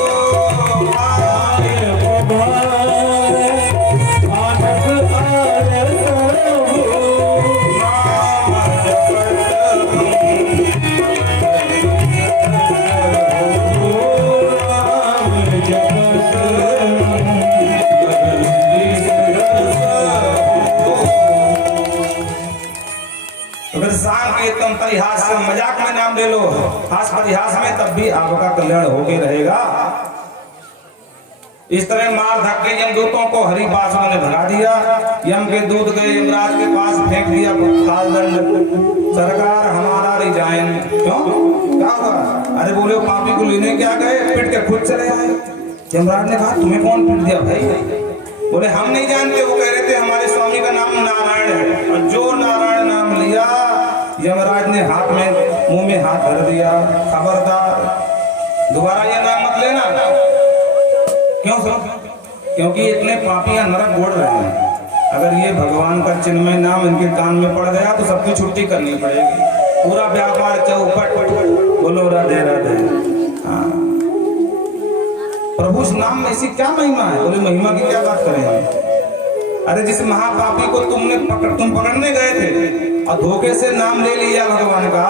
हो, नाम परिहास से मजाक में नाम ले लो, हास परिहास में, तब भी आपका कल्याण होके रहेगा। इस तरह मार धक्के यमदूतों को हरि पार्षद ने भगा दिया। यम के दूत गए यमराज के पास, फेंक दिया कालदंड। सरकार हमारा रिजाइन। क्यों? क्या हुआ? अरे बोले पापी को लेने क्या गए, पिट के खुद चले आए। यमराज ने कहा तुम्हें कौन पिट दिया भाई? बोले हम नहीं जानते, वो कह रहे थे हमारे स्वामी का नाम नारायण है। और जो नारायण नाम लिया, यमराज ने हाथ में मुंह में हाथ धर दिया, खबरदार दोबारा यह नाम मत लेना। क्यों सर? क्योंकि इतने पापियां नरक बोल रहे हैं। अगर ये भगवान का चिन्मय नाम इनके कान में पड़ गया तो सबकी छुट्टी करनी पड़ेगी। पूरा व्यापार चौपट। बोलो राधे राधे। हाँ, प्रभु इस नाम में ऐसी क्या महिमा है? बोले महिमा की क्या बात करें? अरे जिस महापापी को तुम पकड़ने गए थे और धोखे से नाम ले लिया भगवान का,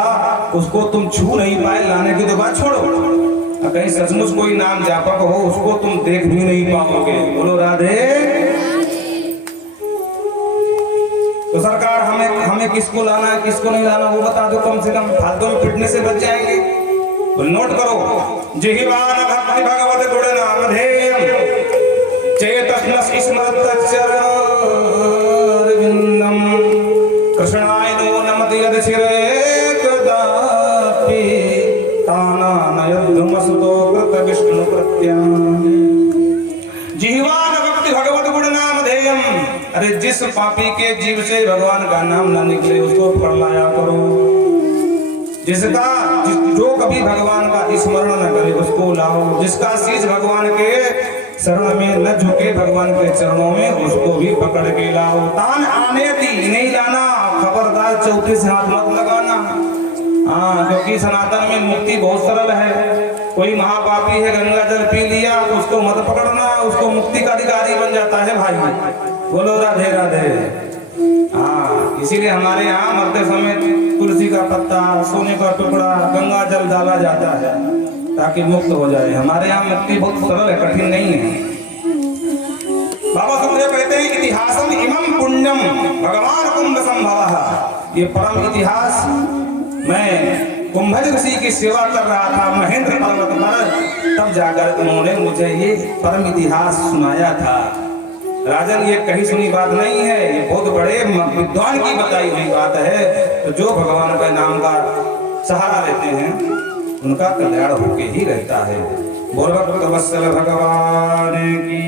उसको तुम छू नहीं पाए, लाने की तो बात छोड़ो। कहीं सचमुच कोई नाम जापक हो, उसको तुम देख भी नहीं पाओगे। बोलो राधे। तो सरकार हमें किसको लाना है किसको नहीं लाना वो बता दो, कम से कम फालतू में पिटने से बच जाएंगे। नोट करो, जिह्वान भक्ति भगवत गुण नाम धेयम चेतस्नस् स्मरतच्चरणविन्दम् कृष्णाय नो नमति यदशिरे कदापि तानानयद्धुमसुतो कृत विष्णु प्रत्यां जिह्वान भक्ति भगवत गुण नाम धेयम। अरे जिस पापी के जीव से भगवान का नाम न निकले उसको पढ़ लाया करो। जो कभी भगवान का स्मरण न करे उसको लाओ। जिसका शीश भगवान के शरण में न झुके भगवान के चरणों में उसको भी पकड़ के लाओ। तान आने दी नहीं लाना, खबरदार चौथी से हाथ मत लगाना। हाँ, क्योंकि सनातन में मुक्ति बहुत सरल है। कोई महापापी है, गंगा जल पी लिया, उसको मत पकड़ना, उसको मुक्ति का अधिकारी बन जाता है भाई। बोलो राधे राधे। हाँ, इसीलिए हमारे यहाँ मरते समय तुलसी का पत्ता, सोने का टुकड़ा, गंगा जल डाला जाता है ताकि मुक्त हो जाए। हमारे यहाँ मुक्ति बहुत सरल है, कठिन नहीं है। बाबा सुखदेव कहते हैं इतिहासम इमं पुण्यम भगवान कुंभ संभवः। ये परम इतिहास मैं कुंभज ऋषि की सेवा कर रहा था महेंद्र पर्वत पर, तब जाकर उन्होंने मुझे ये परम इतिहास सुनाया था। राजन, ये कहीं सुनी बात नहीं है, ये बहुत बड़े विद्वान की बताई हुई बात है। तो जो भगवान के नाम का सहारा लेते हैं उनका कल्याण होके ही रहता है। बोल भक्त वत्सल भगवान की।